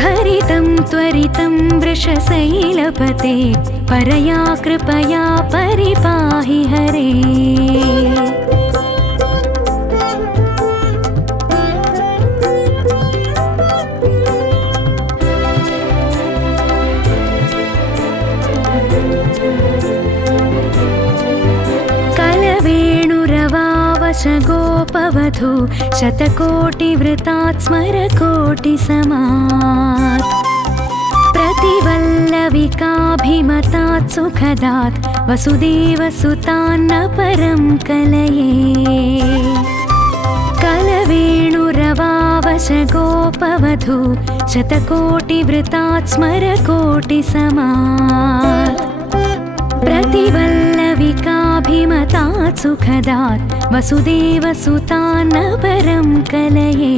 भरितं त्वरितं वृषशैलपते परया कृपया परिपाहि हरे गोपवधू शतकोटिवृतात् स्मरकोटिसमात् प्रतिवल्लविकाभिमतात् सुखदात् वसुदेवसुतान्न परं कलये कलवेणुरवावशगोपवधू शतकोटिवृतात् स्मरकोटिसमात् प्रतिवल्लविकाभिमतात् सुखदात् वसुदेवसुतान्न परं कलये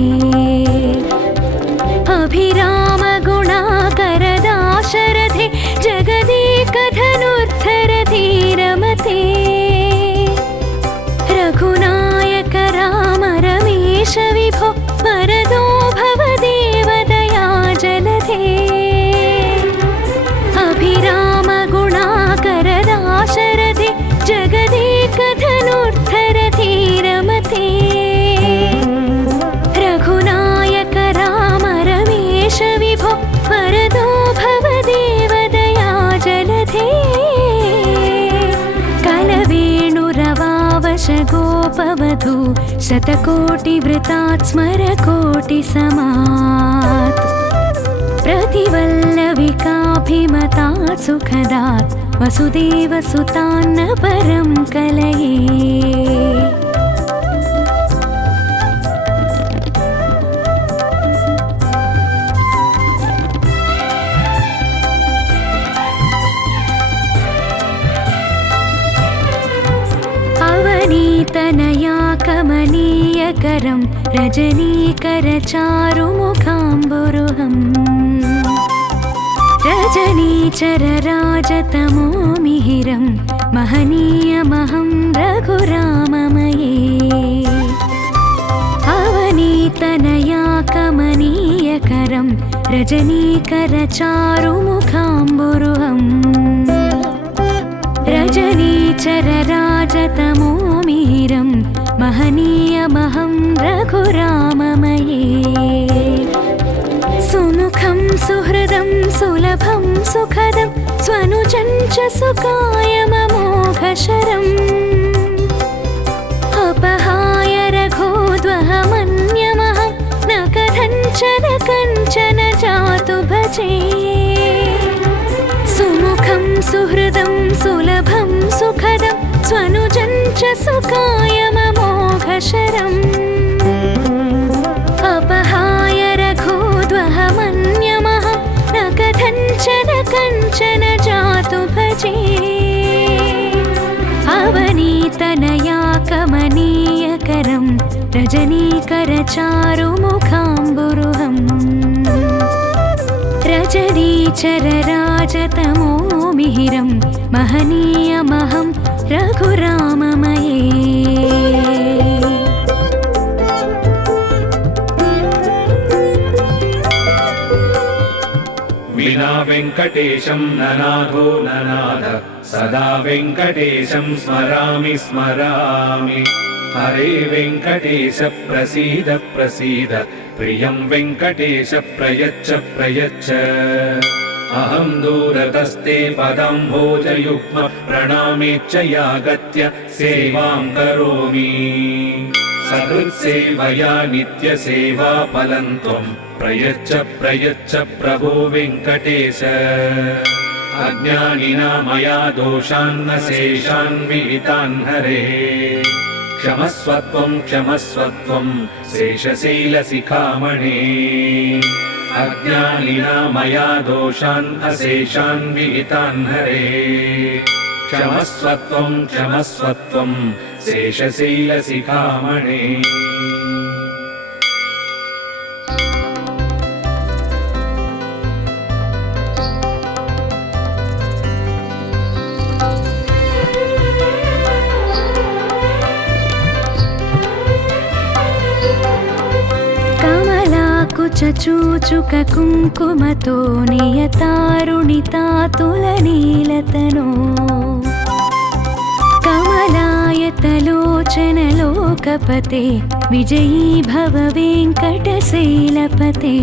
अभिरामगुणाकरदाशरथे जगदेकधनुर्धरधीरमते रघुनायक राम रमेश विभो वरदो भवदेवदया जलधे अभिरामगुणाकरदाशरथे जगदेकधनुर्धरधीरमते रघुनायक राम रमेश विभो वरदो भवदेवदया जलधे कलवेणुरवावशगोपवधू शतकोटिवृतात् स्मरकोटिसमात् प्रतिवल्लविकाभिमतात् सुखदात् वसुदेवसुतान्न परं कलये अवनीतनया कमनीयकरं रजनीकरचारुमुखाम्बुरुहम् रजनीचरराजतमो मिहिरं महनीयमहं रघुराममये अवनीतनया कमनीयकरं रजनीकरचारुमुखाम्बुरुहम् रजनीचरराजतमो मिहिरं महनीयमहं रघुराममये सुमुखं सुहृदं सुलभं सुखदं स्वनुजं च सुकायममोघशरम् अपहाय रघोद्वहमन्यमहं न कथञ्चन कञ्चन जातु भजे सुमुखं सुहृदं सुलभं सुखदं स्वनुजं च सुकायममोघशरम् अपहाय रघोद्वहमन्यमहं न कथञ्चन कञ्चन जातु भजे अवनीतनया कमनीयकरं रजनीकरचारुमुखाम्बुरुहम् रजनीचरराजतमो मिहिरं महनीयमहं रघुराममये विना वेङ्कटेशं ननाथो ननाथ सदा वेङ्कटेशं स्मरामि स्मरामि हरे वेङ्कटेश प्रसीद प्रसीद प्रियं वेङ्कटेश प्रयच्छ प्रयच्छ अहं दूरतस्ते पदाम्भोजयुग्म प्रणामेच्च यागत्य सेवां करोमि सकृत्सेवया नित्यसेवा फलं त्वं प्रयच्छ प्रयच्छ प्रभो वेङ्कटेश अज्ञानिना मया दोषान्न शेषान् विहितान् हरे क्षमस्वत्वं क्षमस्वत्वं शेषशैलशिखामणे अज्ञानिना मया दोषान् अशेषान् विहितान् हरे क्षमस्वत्वं क्षमस्वत्वं शेषशैलशिखामणे चूचुक कुङ्कुमतो नियतारुणितातुलनीलतनो कमलायतलोचनलोकपते विजयी भव वेङ्कटशैलपते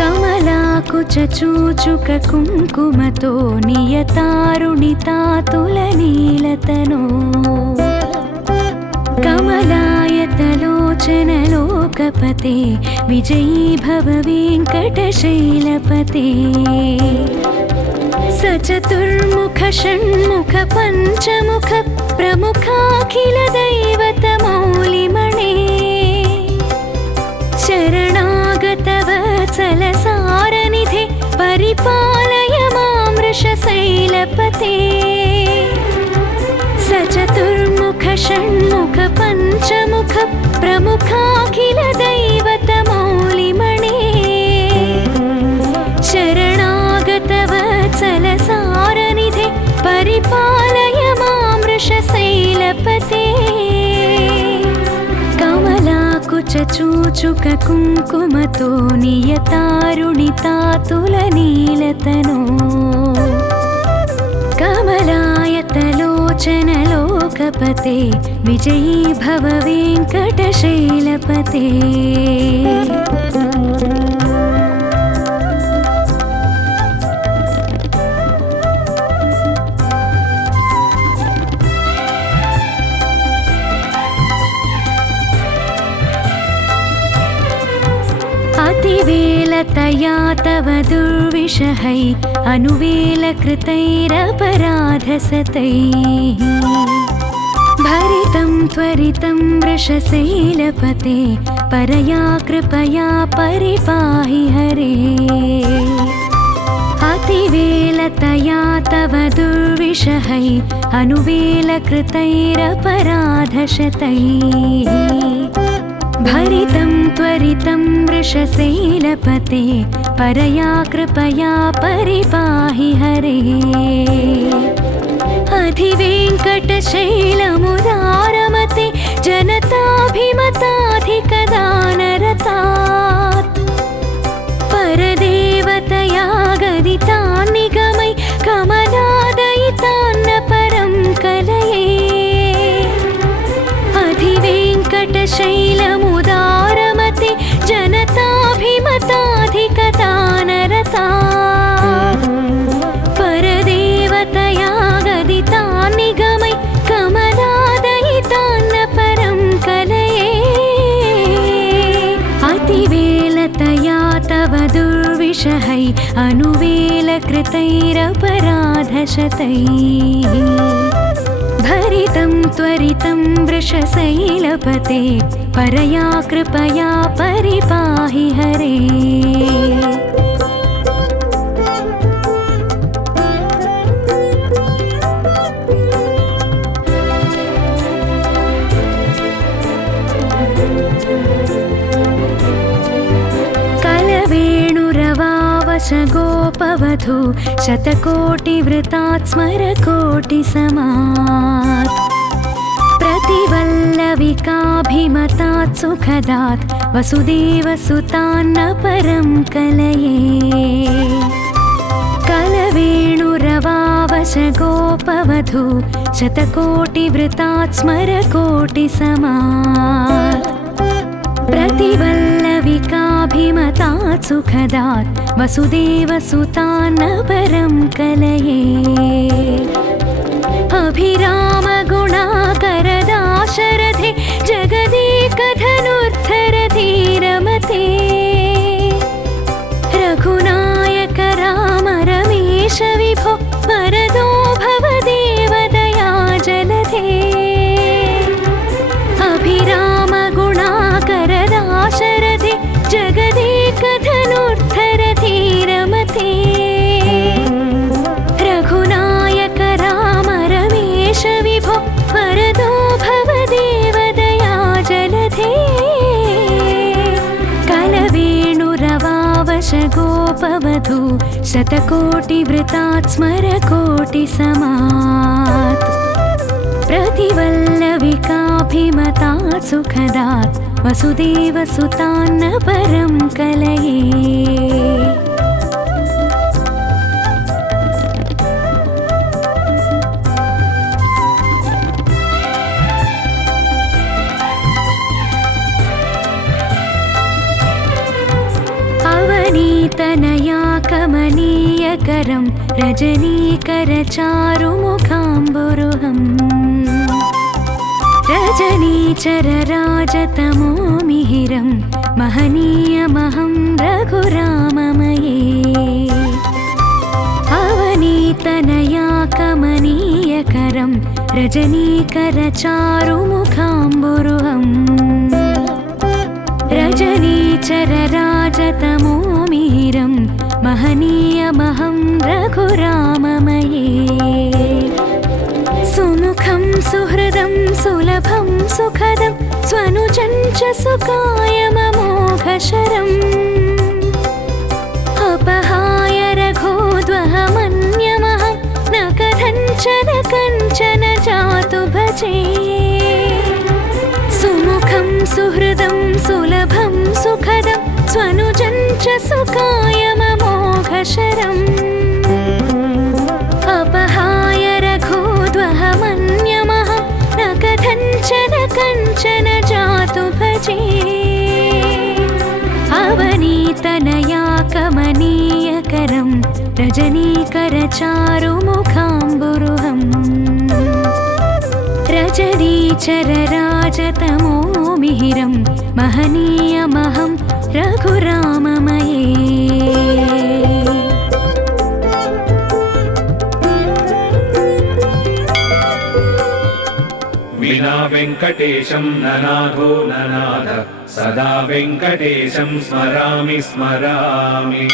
कमलाकुचूचुक कुङ्कुमतो नियतारुणितातुलनीलतनो कमलायतलोचनलोकपते विजयी भव वेङ्कटशैलपते सचतुर्मुख षण्मुख पञ्चमुख प्रमुखाखिल दैवतमौलिमणे शरणागतवत्सल सारनिधे परिपालय मां वृषशैलपते सचतुर्मुख षण्मुख पञ्चमुख प्रमुखाखिल दैवतमौलिमणे शरणागतवत्सल सारनिधे परिपालय मां वृषशैलपते कमलाकुचूचुक कुङ्कुमतो नियतारुणितातुलनीलतनो कमलायतलोचनलोकपते विजयी भव वेङ्कटशैलपते अतिवेलतया तव दुर्विषहै अनुवेलकृतैरपराधसतैः भरितं त्वरितं वृषशैलपते परया कृपया परिपाहि हरे अतिवेलतया तव दुर्विषहै अनुवेलकृतैरपराधशतैः भरितं त्वरितं वृषशैलपते परया कृपया परिपाहि हरे अधिवेङ्कटशैलमुदारमते जनताभिमताधिकदानरतात् परदेवतया गदितान् निगमै कमलादयितान्न परं कलये अधिवेङ्कटशैलमुदारमते जनताभिमताधिकदानरतात् परदेवतया गदितान् निगमै कमलादयितान्न परं कलये अतिवेलतया तव दुर्विषहै अनुवेलकृतैरपराधशतैः भरितं त्वरितं वृषशैलपते परया कृपया परिपाहि हरे कलवेणुरवावश गोप गोपवधू शतकोटिवृतात् स्मरकोटिसमात् प्रतिवल्लविकाभिमतात् सुखदात् वसुदेवसुतान्न परं कलये कलवेणुरवावश गोपवधू शतकोटिवृतात् स्मरकोटिसमात् प्रतिवल्लविकाभिमतात् सुखदात् वसुदेवसुतान्न परं कलये अभिरामगुणाकरदाशरथे जगदेकधनुर्धरधीरमते रघुनायक राम रमेश विभो वरदो भवदेव दया जलधे अभिरामगुणाकरदाशरथे जगदेकधनुर्धरधीरमते रघुनायक राम रमेश विभो वरदो भवदेव दया जलधे कलवेणुरवावश गोपवधू शतकोटिवृतात् स्मरकोटिसमात् प्रतिवल्लविकाभिमतात् सुखदात् वसुदेवसुतान्न परं कलये अवनीतनया कमनीयकरं रजनीकरचारुमुखाम्बुरुहम् रजनीचरराजतमो मिहिरं महनीयमहं रघुराममये अवनीतनया कमनीयकरं रजनीकरचारुमुखाम्बुरुहम् रजनीचरराजतमो मिहिरं महनीयमहं रघुराममये सुमुखं सुहृदं सुलभं सुखदं स्वनुजं च सुकायममोघशरम् अपहाय रघोद्वहमन्यमहं न कथञ्चन जातु भजे सुमुखं सुहृदं सुलभं सुखदं स्वनुजं च सुकायममोघशरम् अपहाय रघोद्वहमन्यमहं न कथञ्चन जातु भजे अवनीतनया कमनीयकरं रजनीकरचारुमुखाम्बुरुहम् रजनीचरराजतमो मिहिरं महनीयमहं रघुराममये विना वेङ्कटेशं ननाथो ननाथ सदा वेङ्कटेशं स्मरामि स्मरामि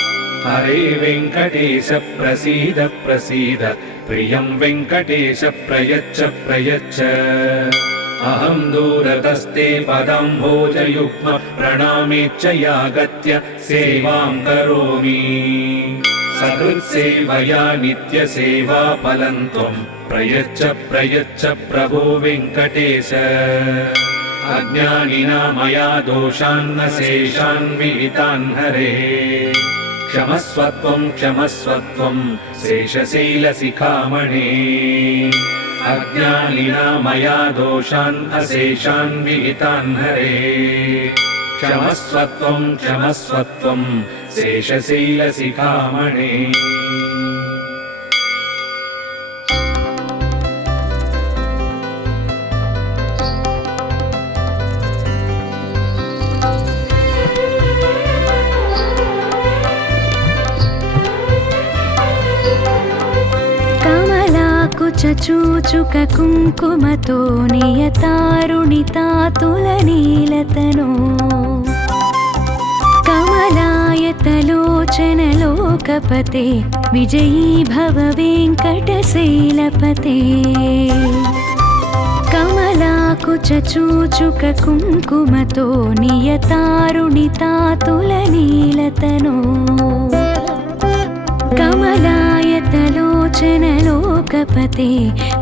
हरे वेङ्कटेश प्रसीद प्रसीद प्रियं वेङ्कटेश प्रयच्छ प्रयच्छ अहं दूरतस्ते पदाम्भोजयुग्म प्रणामेच्च यागत्य सेवां करोमि सकृत्सेवया नित्यसेवाफलं त्वं प्रयच्छ प्रयच्छ प्रभो वेङ्कटेश अज्ञानिना मया दोषान्न शेषान् विहितान् हरे क्षमस्वत्वं क्षमस्वत्वं शेषशैलशिखामणे अज्ञानिना मया दोषान् अशेषान् विहितान् हरे क्षमस्वत्वं क्षमस्वत्वं शेषशैलशिखामणे चूचुक कुङ्कुमतो नियतारुणितातुलनीलतनो कमलायतलोचनलोकपते विजयी भव वेङ्कटशैलपते कमलाकुचूचुक कुङ्कुमतो नियतारुणितातुलनीलतनो लोकपते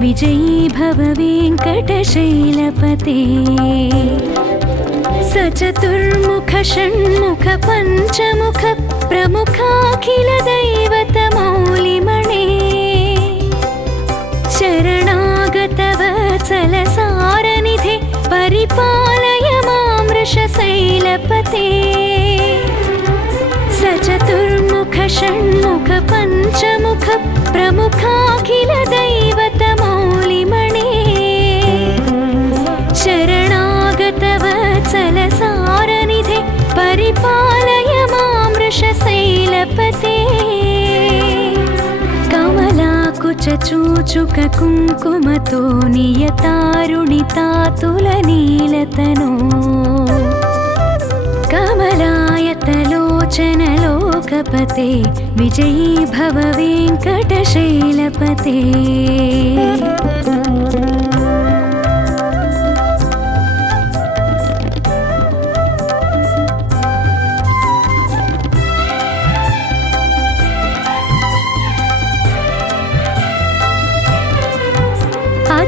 विजयी भव वेङ्कटशैलपते सचतुर्मुख षण्मुख पञ्चमुख प्रमुखाखिल दैवतमौलिमणे शरणागत वत्सल सारनिधे परिपालय मां वृषशैलपते सचतुर्मुख षण्मुख पञ्चमुख प्रमुखाखिल दैवतमौलिमणे शरणागत वत्सल सारनिधे परिपालय मां वृषशैलपते कमलाकुचूचुक कुङ्कुमतो नियतारुणितातुलनीलतनो कमलायतलोचन लोकपते विजयी भव वेङ्कटशैलपते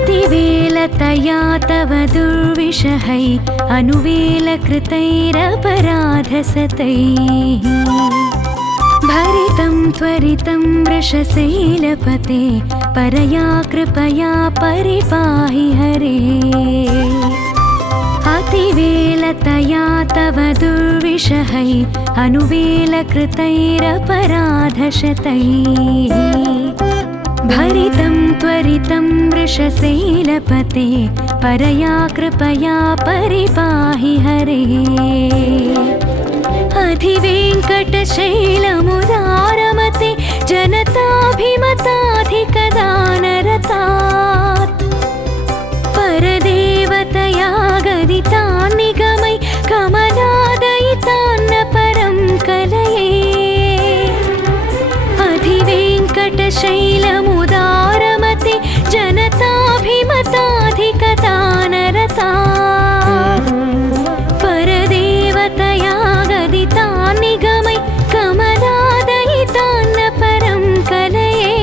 अतिवेलतया तव दुर्विषहै अनुवेलकृतैरपराधसतैः भरितं त्वरितं वृषशैलपते परया कृपया परिपाहि हरे अतिवेलतया तव दुर्विषहै अनुवेलकृतैरपराधशतैः भरितं त्वरितं वृषशैलपते परया कृपया परिपाहि हरे अधिवेङ्कटशैलमुदारमते जनताभिमताधिकदानरतात् परदेवतया गदितान् निगमै कमलादयितान्न परं कलये अधिवेङ्कटशैलमुदारमते जनताभिमताधिकदानरतात् परदेवतया गदितान् निगमै कमलादयितान्न परं कलये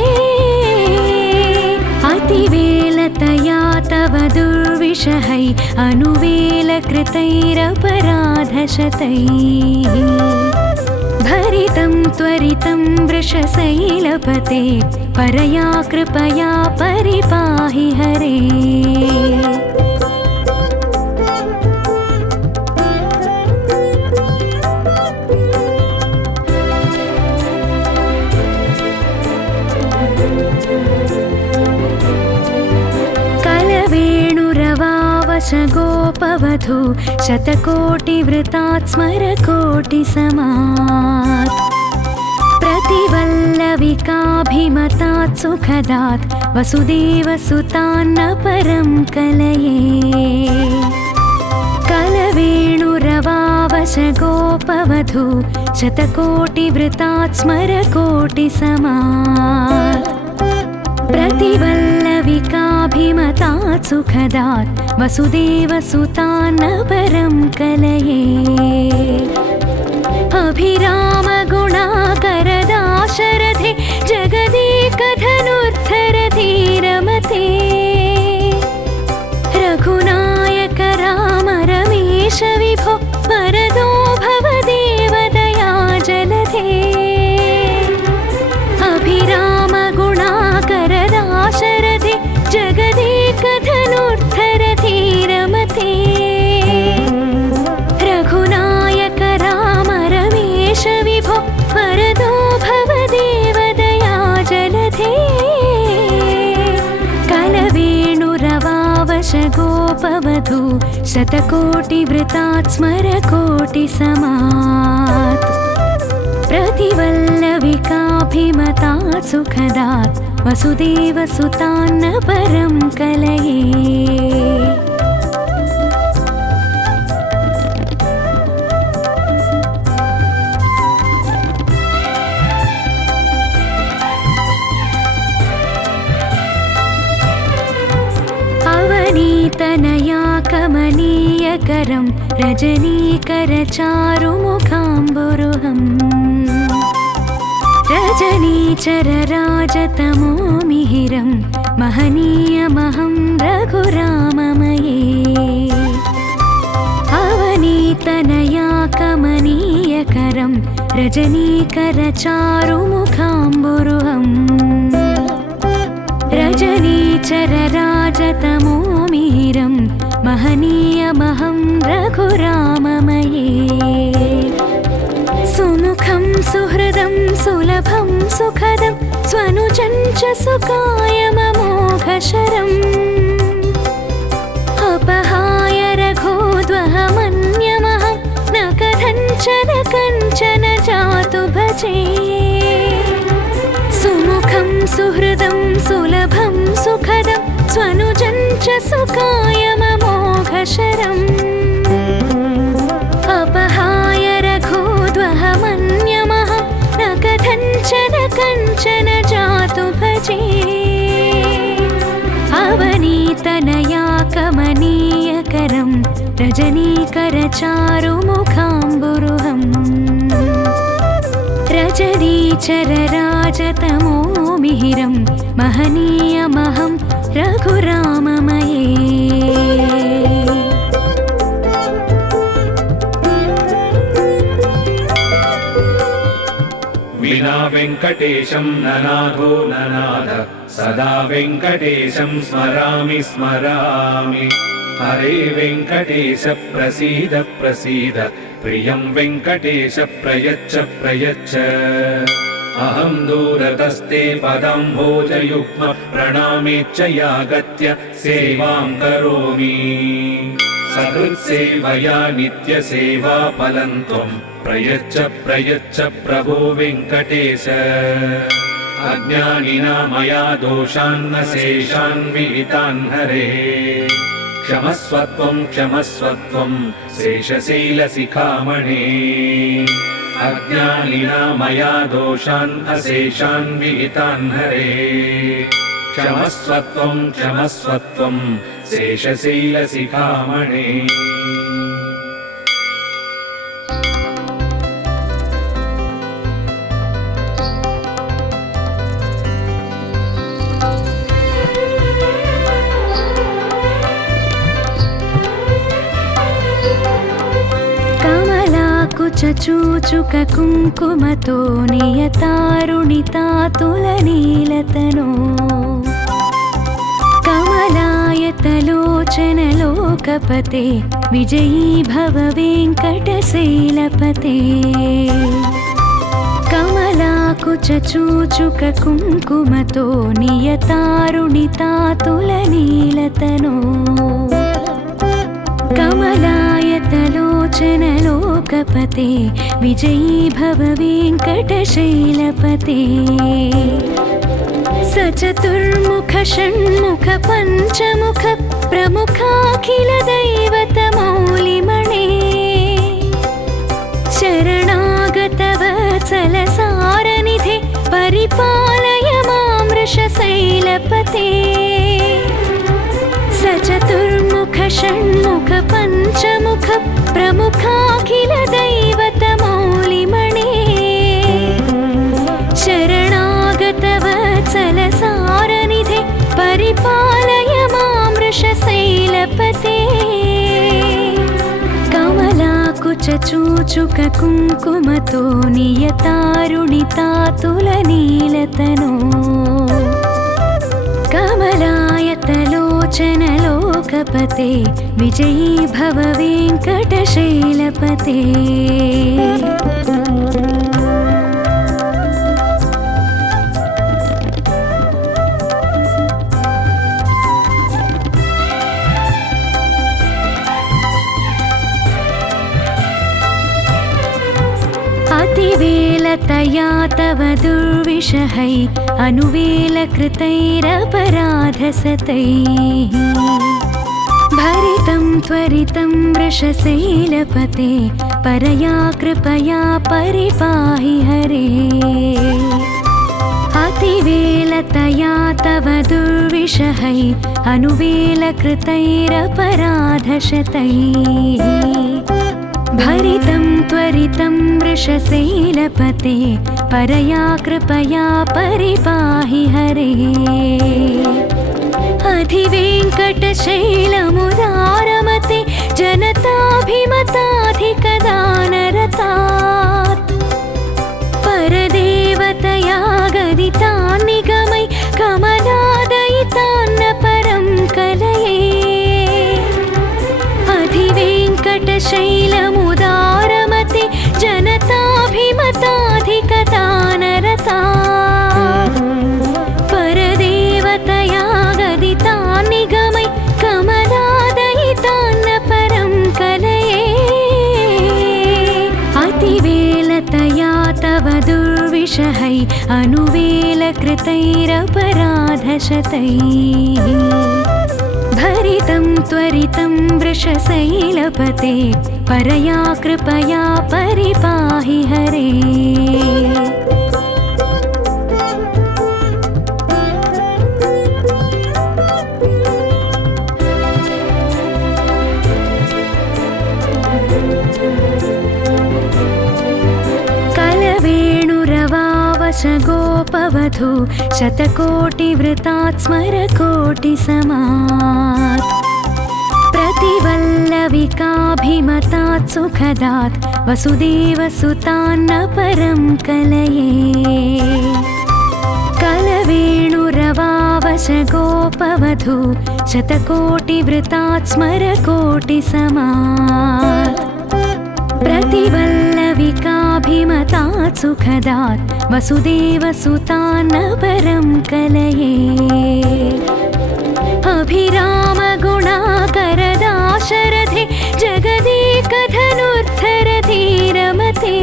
अतिवेलतया तव दुर्विषहै अनुवेलकृतैरपराधशतैः भरितं त्वरितं वृषशैलपते परया कृपया परिपाहि हरे कलवेणुरवावश गोपवधू शतकोटिवृतात् स्मरकोटिसमात् प्रतिवल्लविकाभिमतात् सुखदात् वसुदेवसुतान्न परं कलये कलवेणुरवावश गोपवधू शतकोटिवृतात् स्मरकोटिसमात् प्रतिवल्लविकाभिमतात् सुखदात् वसुदेवसुतान्न परं कलये अभिरामगुणाकरदाशरथे जगदेकधनुर्धरधीरमते रघुनायक राम रमेश विभो वरदो भव देवदया जलधे अभिरामगुणाकरदाशरथे जगदेकधनुर्धरधीरमते रघुनायक राम रमेश विभो वरदो भव देवदया जलधे कलवेणुरवावश गोपवधू शतकोटिवृतात् स्मरकोटिसमात् प्रतिवल्लविकाभिमतात् सुखदात् वसुदेवसुतान्न परं कलये अवनीतनया कमनीयकरं रजनीकरचारुमुखाम्बुरुहम् रजनीचरराजतमोमिहिरं महनीयमहं रघुराममये अवनीतनया कमनीयकरं रजनीकरचारुमुखाम्बुरुहम् रजनीचरराजतमोमिहिरं महनीयमहं रघुराममये सुमुखं सुहृदं सुलभं सुखदं स्वनुजं च सुकायममोघशरम् अपहाय रघोद्वहमन्यमहं न कथञ्चन जातु भजे सुमुखं सुहृदं सुलभं सुखदं स्वनुजं च सुकायममोघशरम् अपहाय रघोद्वहमन्यमहं न कथञ्चन जातु भजे अवनीतनया कमनीयकरं रजनीकरचारुमुखाम्बुरुहम् रजनीचरराजतमोमिहिरं महनीयमहं रघुराममये विना वेङ्कटेशं ननाथो ननाथ सदा वेङ्कटेशं स्मरामि स्मरामि हरे वेङ्कटेश प्रसीद प्रसीद प्रियं वेङ्कटेश प्रयच्छ प्रयच्छ अहं दूरतस्ते पदाम्भोजयुग्म प्रणामेच्च यागत्य सेवां करोमि सकृत्सेवया नित्यसेवा फलं त्वं प्रयच्छ प्रयच्छ प्रभो वेङ्कटेश अज्ञानिना मया दोषान्न शेषान् विहितान् हरे क्षमस्वत्वं क्षमस्वत्वं शेषशैलशिखामणे अज्ञानिना मया दोषान् अशेषान् विहितान् हरे क्षमस्वत्वं क्षमस्वत्वं शेषशैलशिखामणे चूचुक कुङ्कुमतो नियतारुणितातुलनीलतनो कमलायतलोचनलोकपते विजयी भव वेङ्कटशैलपते कमलाकुचूचुक कुङ्कुमतो नियतारुणितातुलनीलतनो कमलायतलोचनलोकपते विजयी भव वेङ्कटशैलपते सचतुर्मुख षण्मुख पञ्चमुख प्रमुखाखिल दैवतमौलिमणे शरणागतवत्सलसारनिधे परिपालय मां वृषशैलपते सचतुर्मुख षण्मुख पञ्चमुख प्रमुखाखिल दैवतमौलिमणे शरणागतवत्सलसारनिधे परिपालय मां वृषशैलपते कमलाकुचूचुक कुङ्कुमतो नियतारुणितातुलनीलतनो कमलायतलोचनलोकपते विजयी भव वेङ्कटशैलपते अतिवेलतया तव दुर्विषहै अनुवेलकृतैरपराधसतैः भरितं त्वरितं वृषशैलपते परया कृपया परिपाहि हरे अतिवेलतया तव दुर्विषहै अनुवेलकृतैरपराधशतैः भरितं त्वरितं वृषशैलपते परया कृपया परिपाहि हरे अधिवेङ्कटशैलमुदारमते जनताभिमताधिकदानरतात् परदेवतया गदितान् निगमै कमलादयितान्न परं कलये अधिवेङ्कटशैलमुदारमते जनताभिमताधिकदानरतात् परदेवतया गदितान् निगमै कमलादयितान्न परं कलये अतिवेलतया तव दुर्विषहै अनुवेलकृतैरपराधशतैः भरितं त्वरितं वृषशैलपते परया कृपया परिपाहि हरे गोपवधू शतकोटिवृतात् स्मरकोटिसमात् प्रतिवल्लविकाभिमतात् सुखदात् वसुदेवसुतान्न परं कलये कलवेणुरवावश गोपवधू शतकोटिवृतात् स्मरकोटिसमात् प्रतिवल्लविकाभिमतात् सुखदात् वसुदेवसुतान्न परं कलये अभिरामगुणाकरदाशरथे जगदेकधनुर्धरधीरमते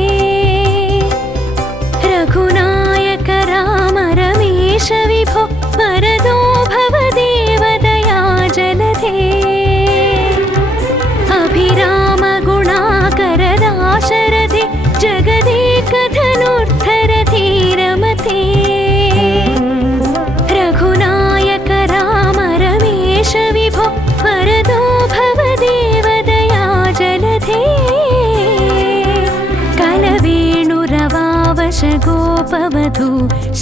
रघुनायक राम रमेश विभो वरदो भवदेवदया जलधे अभिरामगुणाकरदाशरथे जगदेकधनुर्धरधीरमते रघुनायक राम रमेश विभो वरदो भवदेवदया जलधे कलवेणुरवावश गोपवधू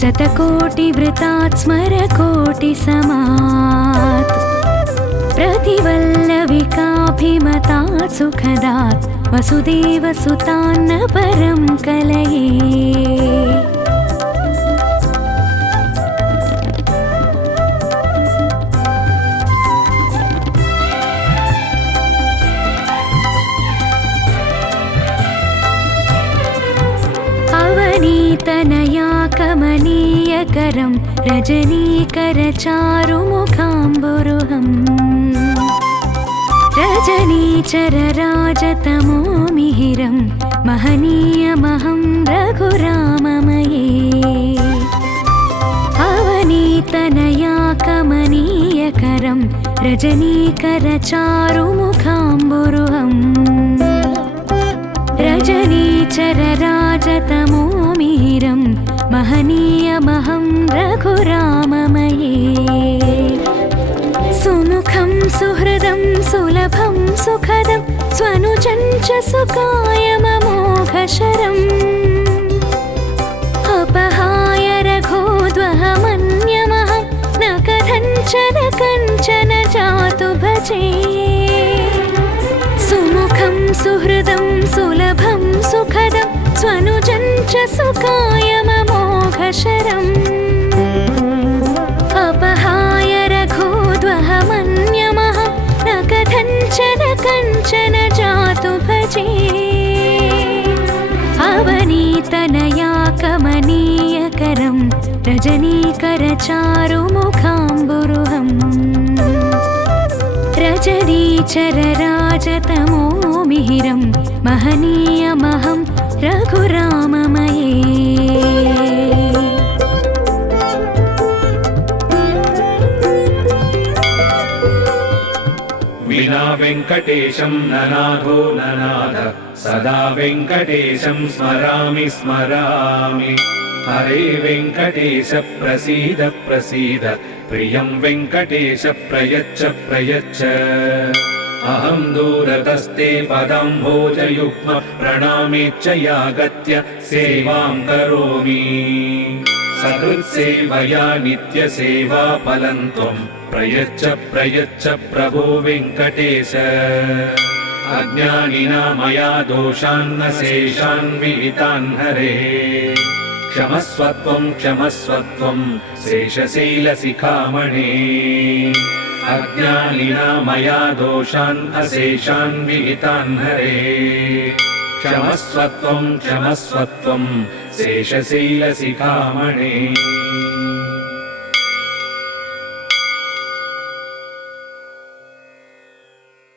शतकोटिवृतात् स्मरकोटिसमात् प्रतिवल्लविकाभिमतात् सुखदात् वसुदेवसुतान्न परं कलये अवनीतनया कमनीयकरं रजनीकरचारुमुखाम्बुरुहम् रजनीचरराजतमो मिहिरं महनीयमहं रघुराममये अवनीतनया कमनीयकरं रजनीकरचारुमुखाम्बुरुहम् रजनीचरराजतमो मिहिरं महनीयमहं रघुराममये सुमुखं सुहृदं सुलभं सुखदं स्वनुजं च सुकायममोघशरम् अपहाय रघोद्वहमन्यमहं न कथञ्चन जातु भजे सुमुखं सुहृदं सुलभं सुखदं स्वनुजं च सुकायममोघशरम् अपहाय रघोद्वहमन्यमहं न कथञ्चन जातु भजे अवनीतनया कमनीयकरं रजनीकरचारुमुखाम्बुरुहम् रजनीचरराजतमो मिहिरं महनीयमहं रघुराममये विना वेङ्कटेशं ननाथो ननाथ सदा वेङ्कटेशं स्मरामि स्मरामि हरे वेङ्कटेश प्रसीद प्रसीद प्रियं वेङ्कटेश प्रयच्छ प्रयच्छ अहं दूरतस्ते पदं भोजयुग्म प्रणामेच्छयागत्य सेवां करोमि सकृत्सेवया नित्यसेवा फलं त्वं प्रयच्छ प्रभो वेङ्कटेश अज्ञानिना मया दोषान्न शेषान् विहितान् हरे क्षमस्वत्वं शेषशैलशिखामणे अज्ञानिना मया दोषान् अशेषान् विहितान् हरे क्षमस्वत्वं शेषशैलशिखामणे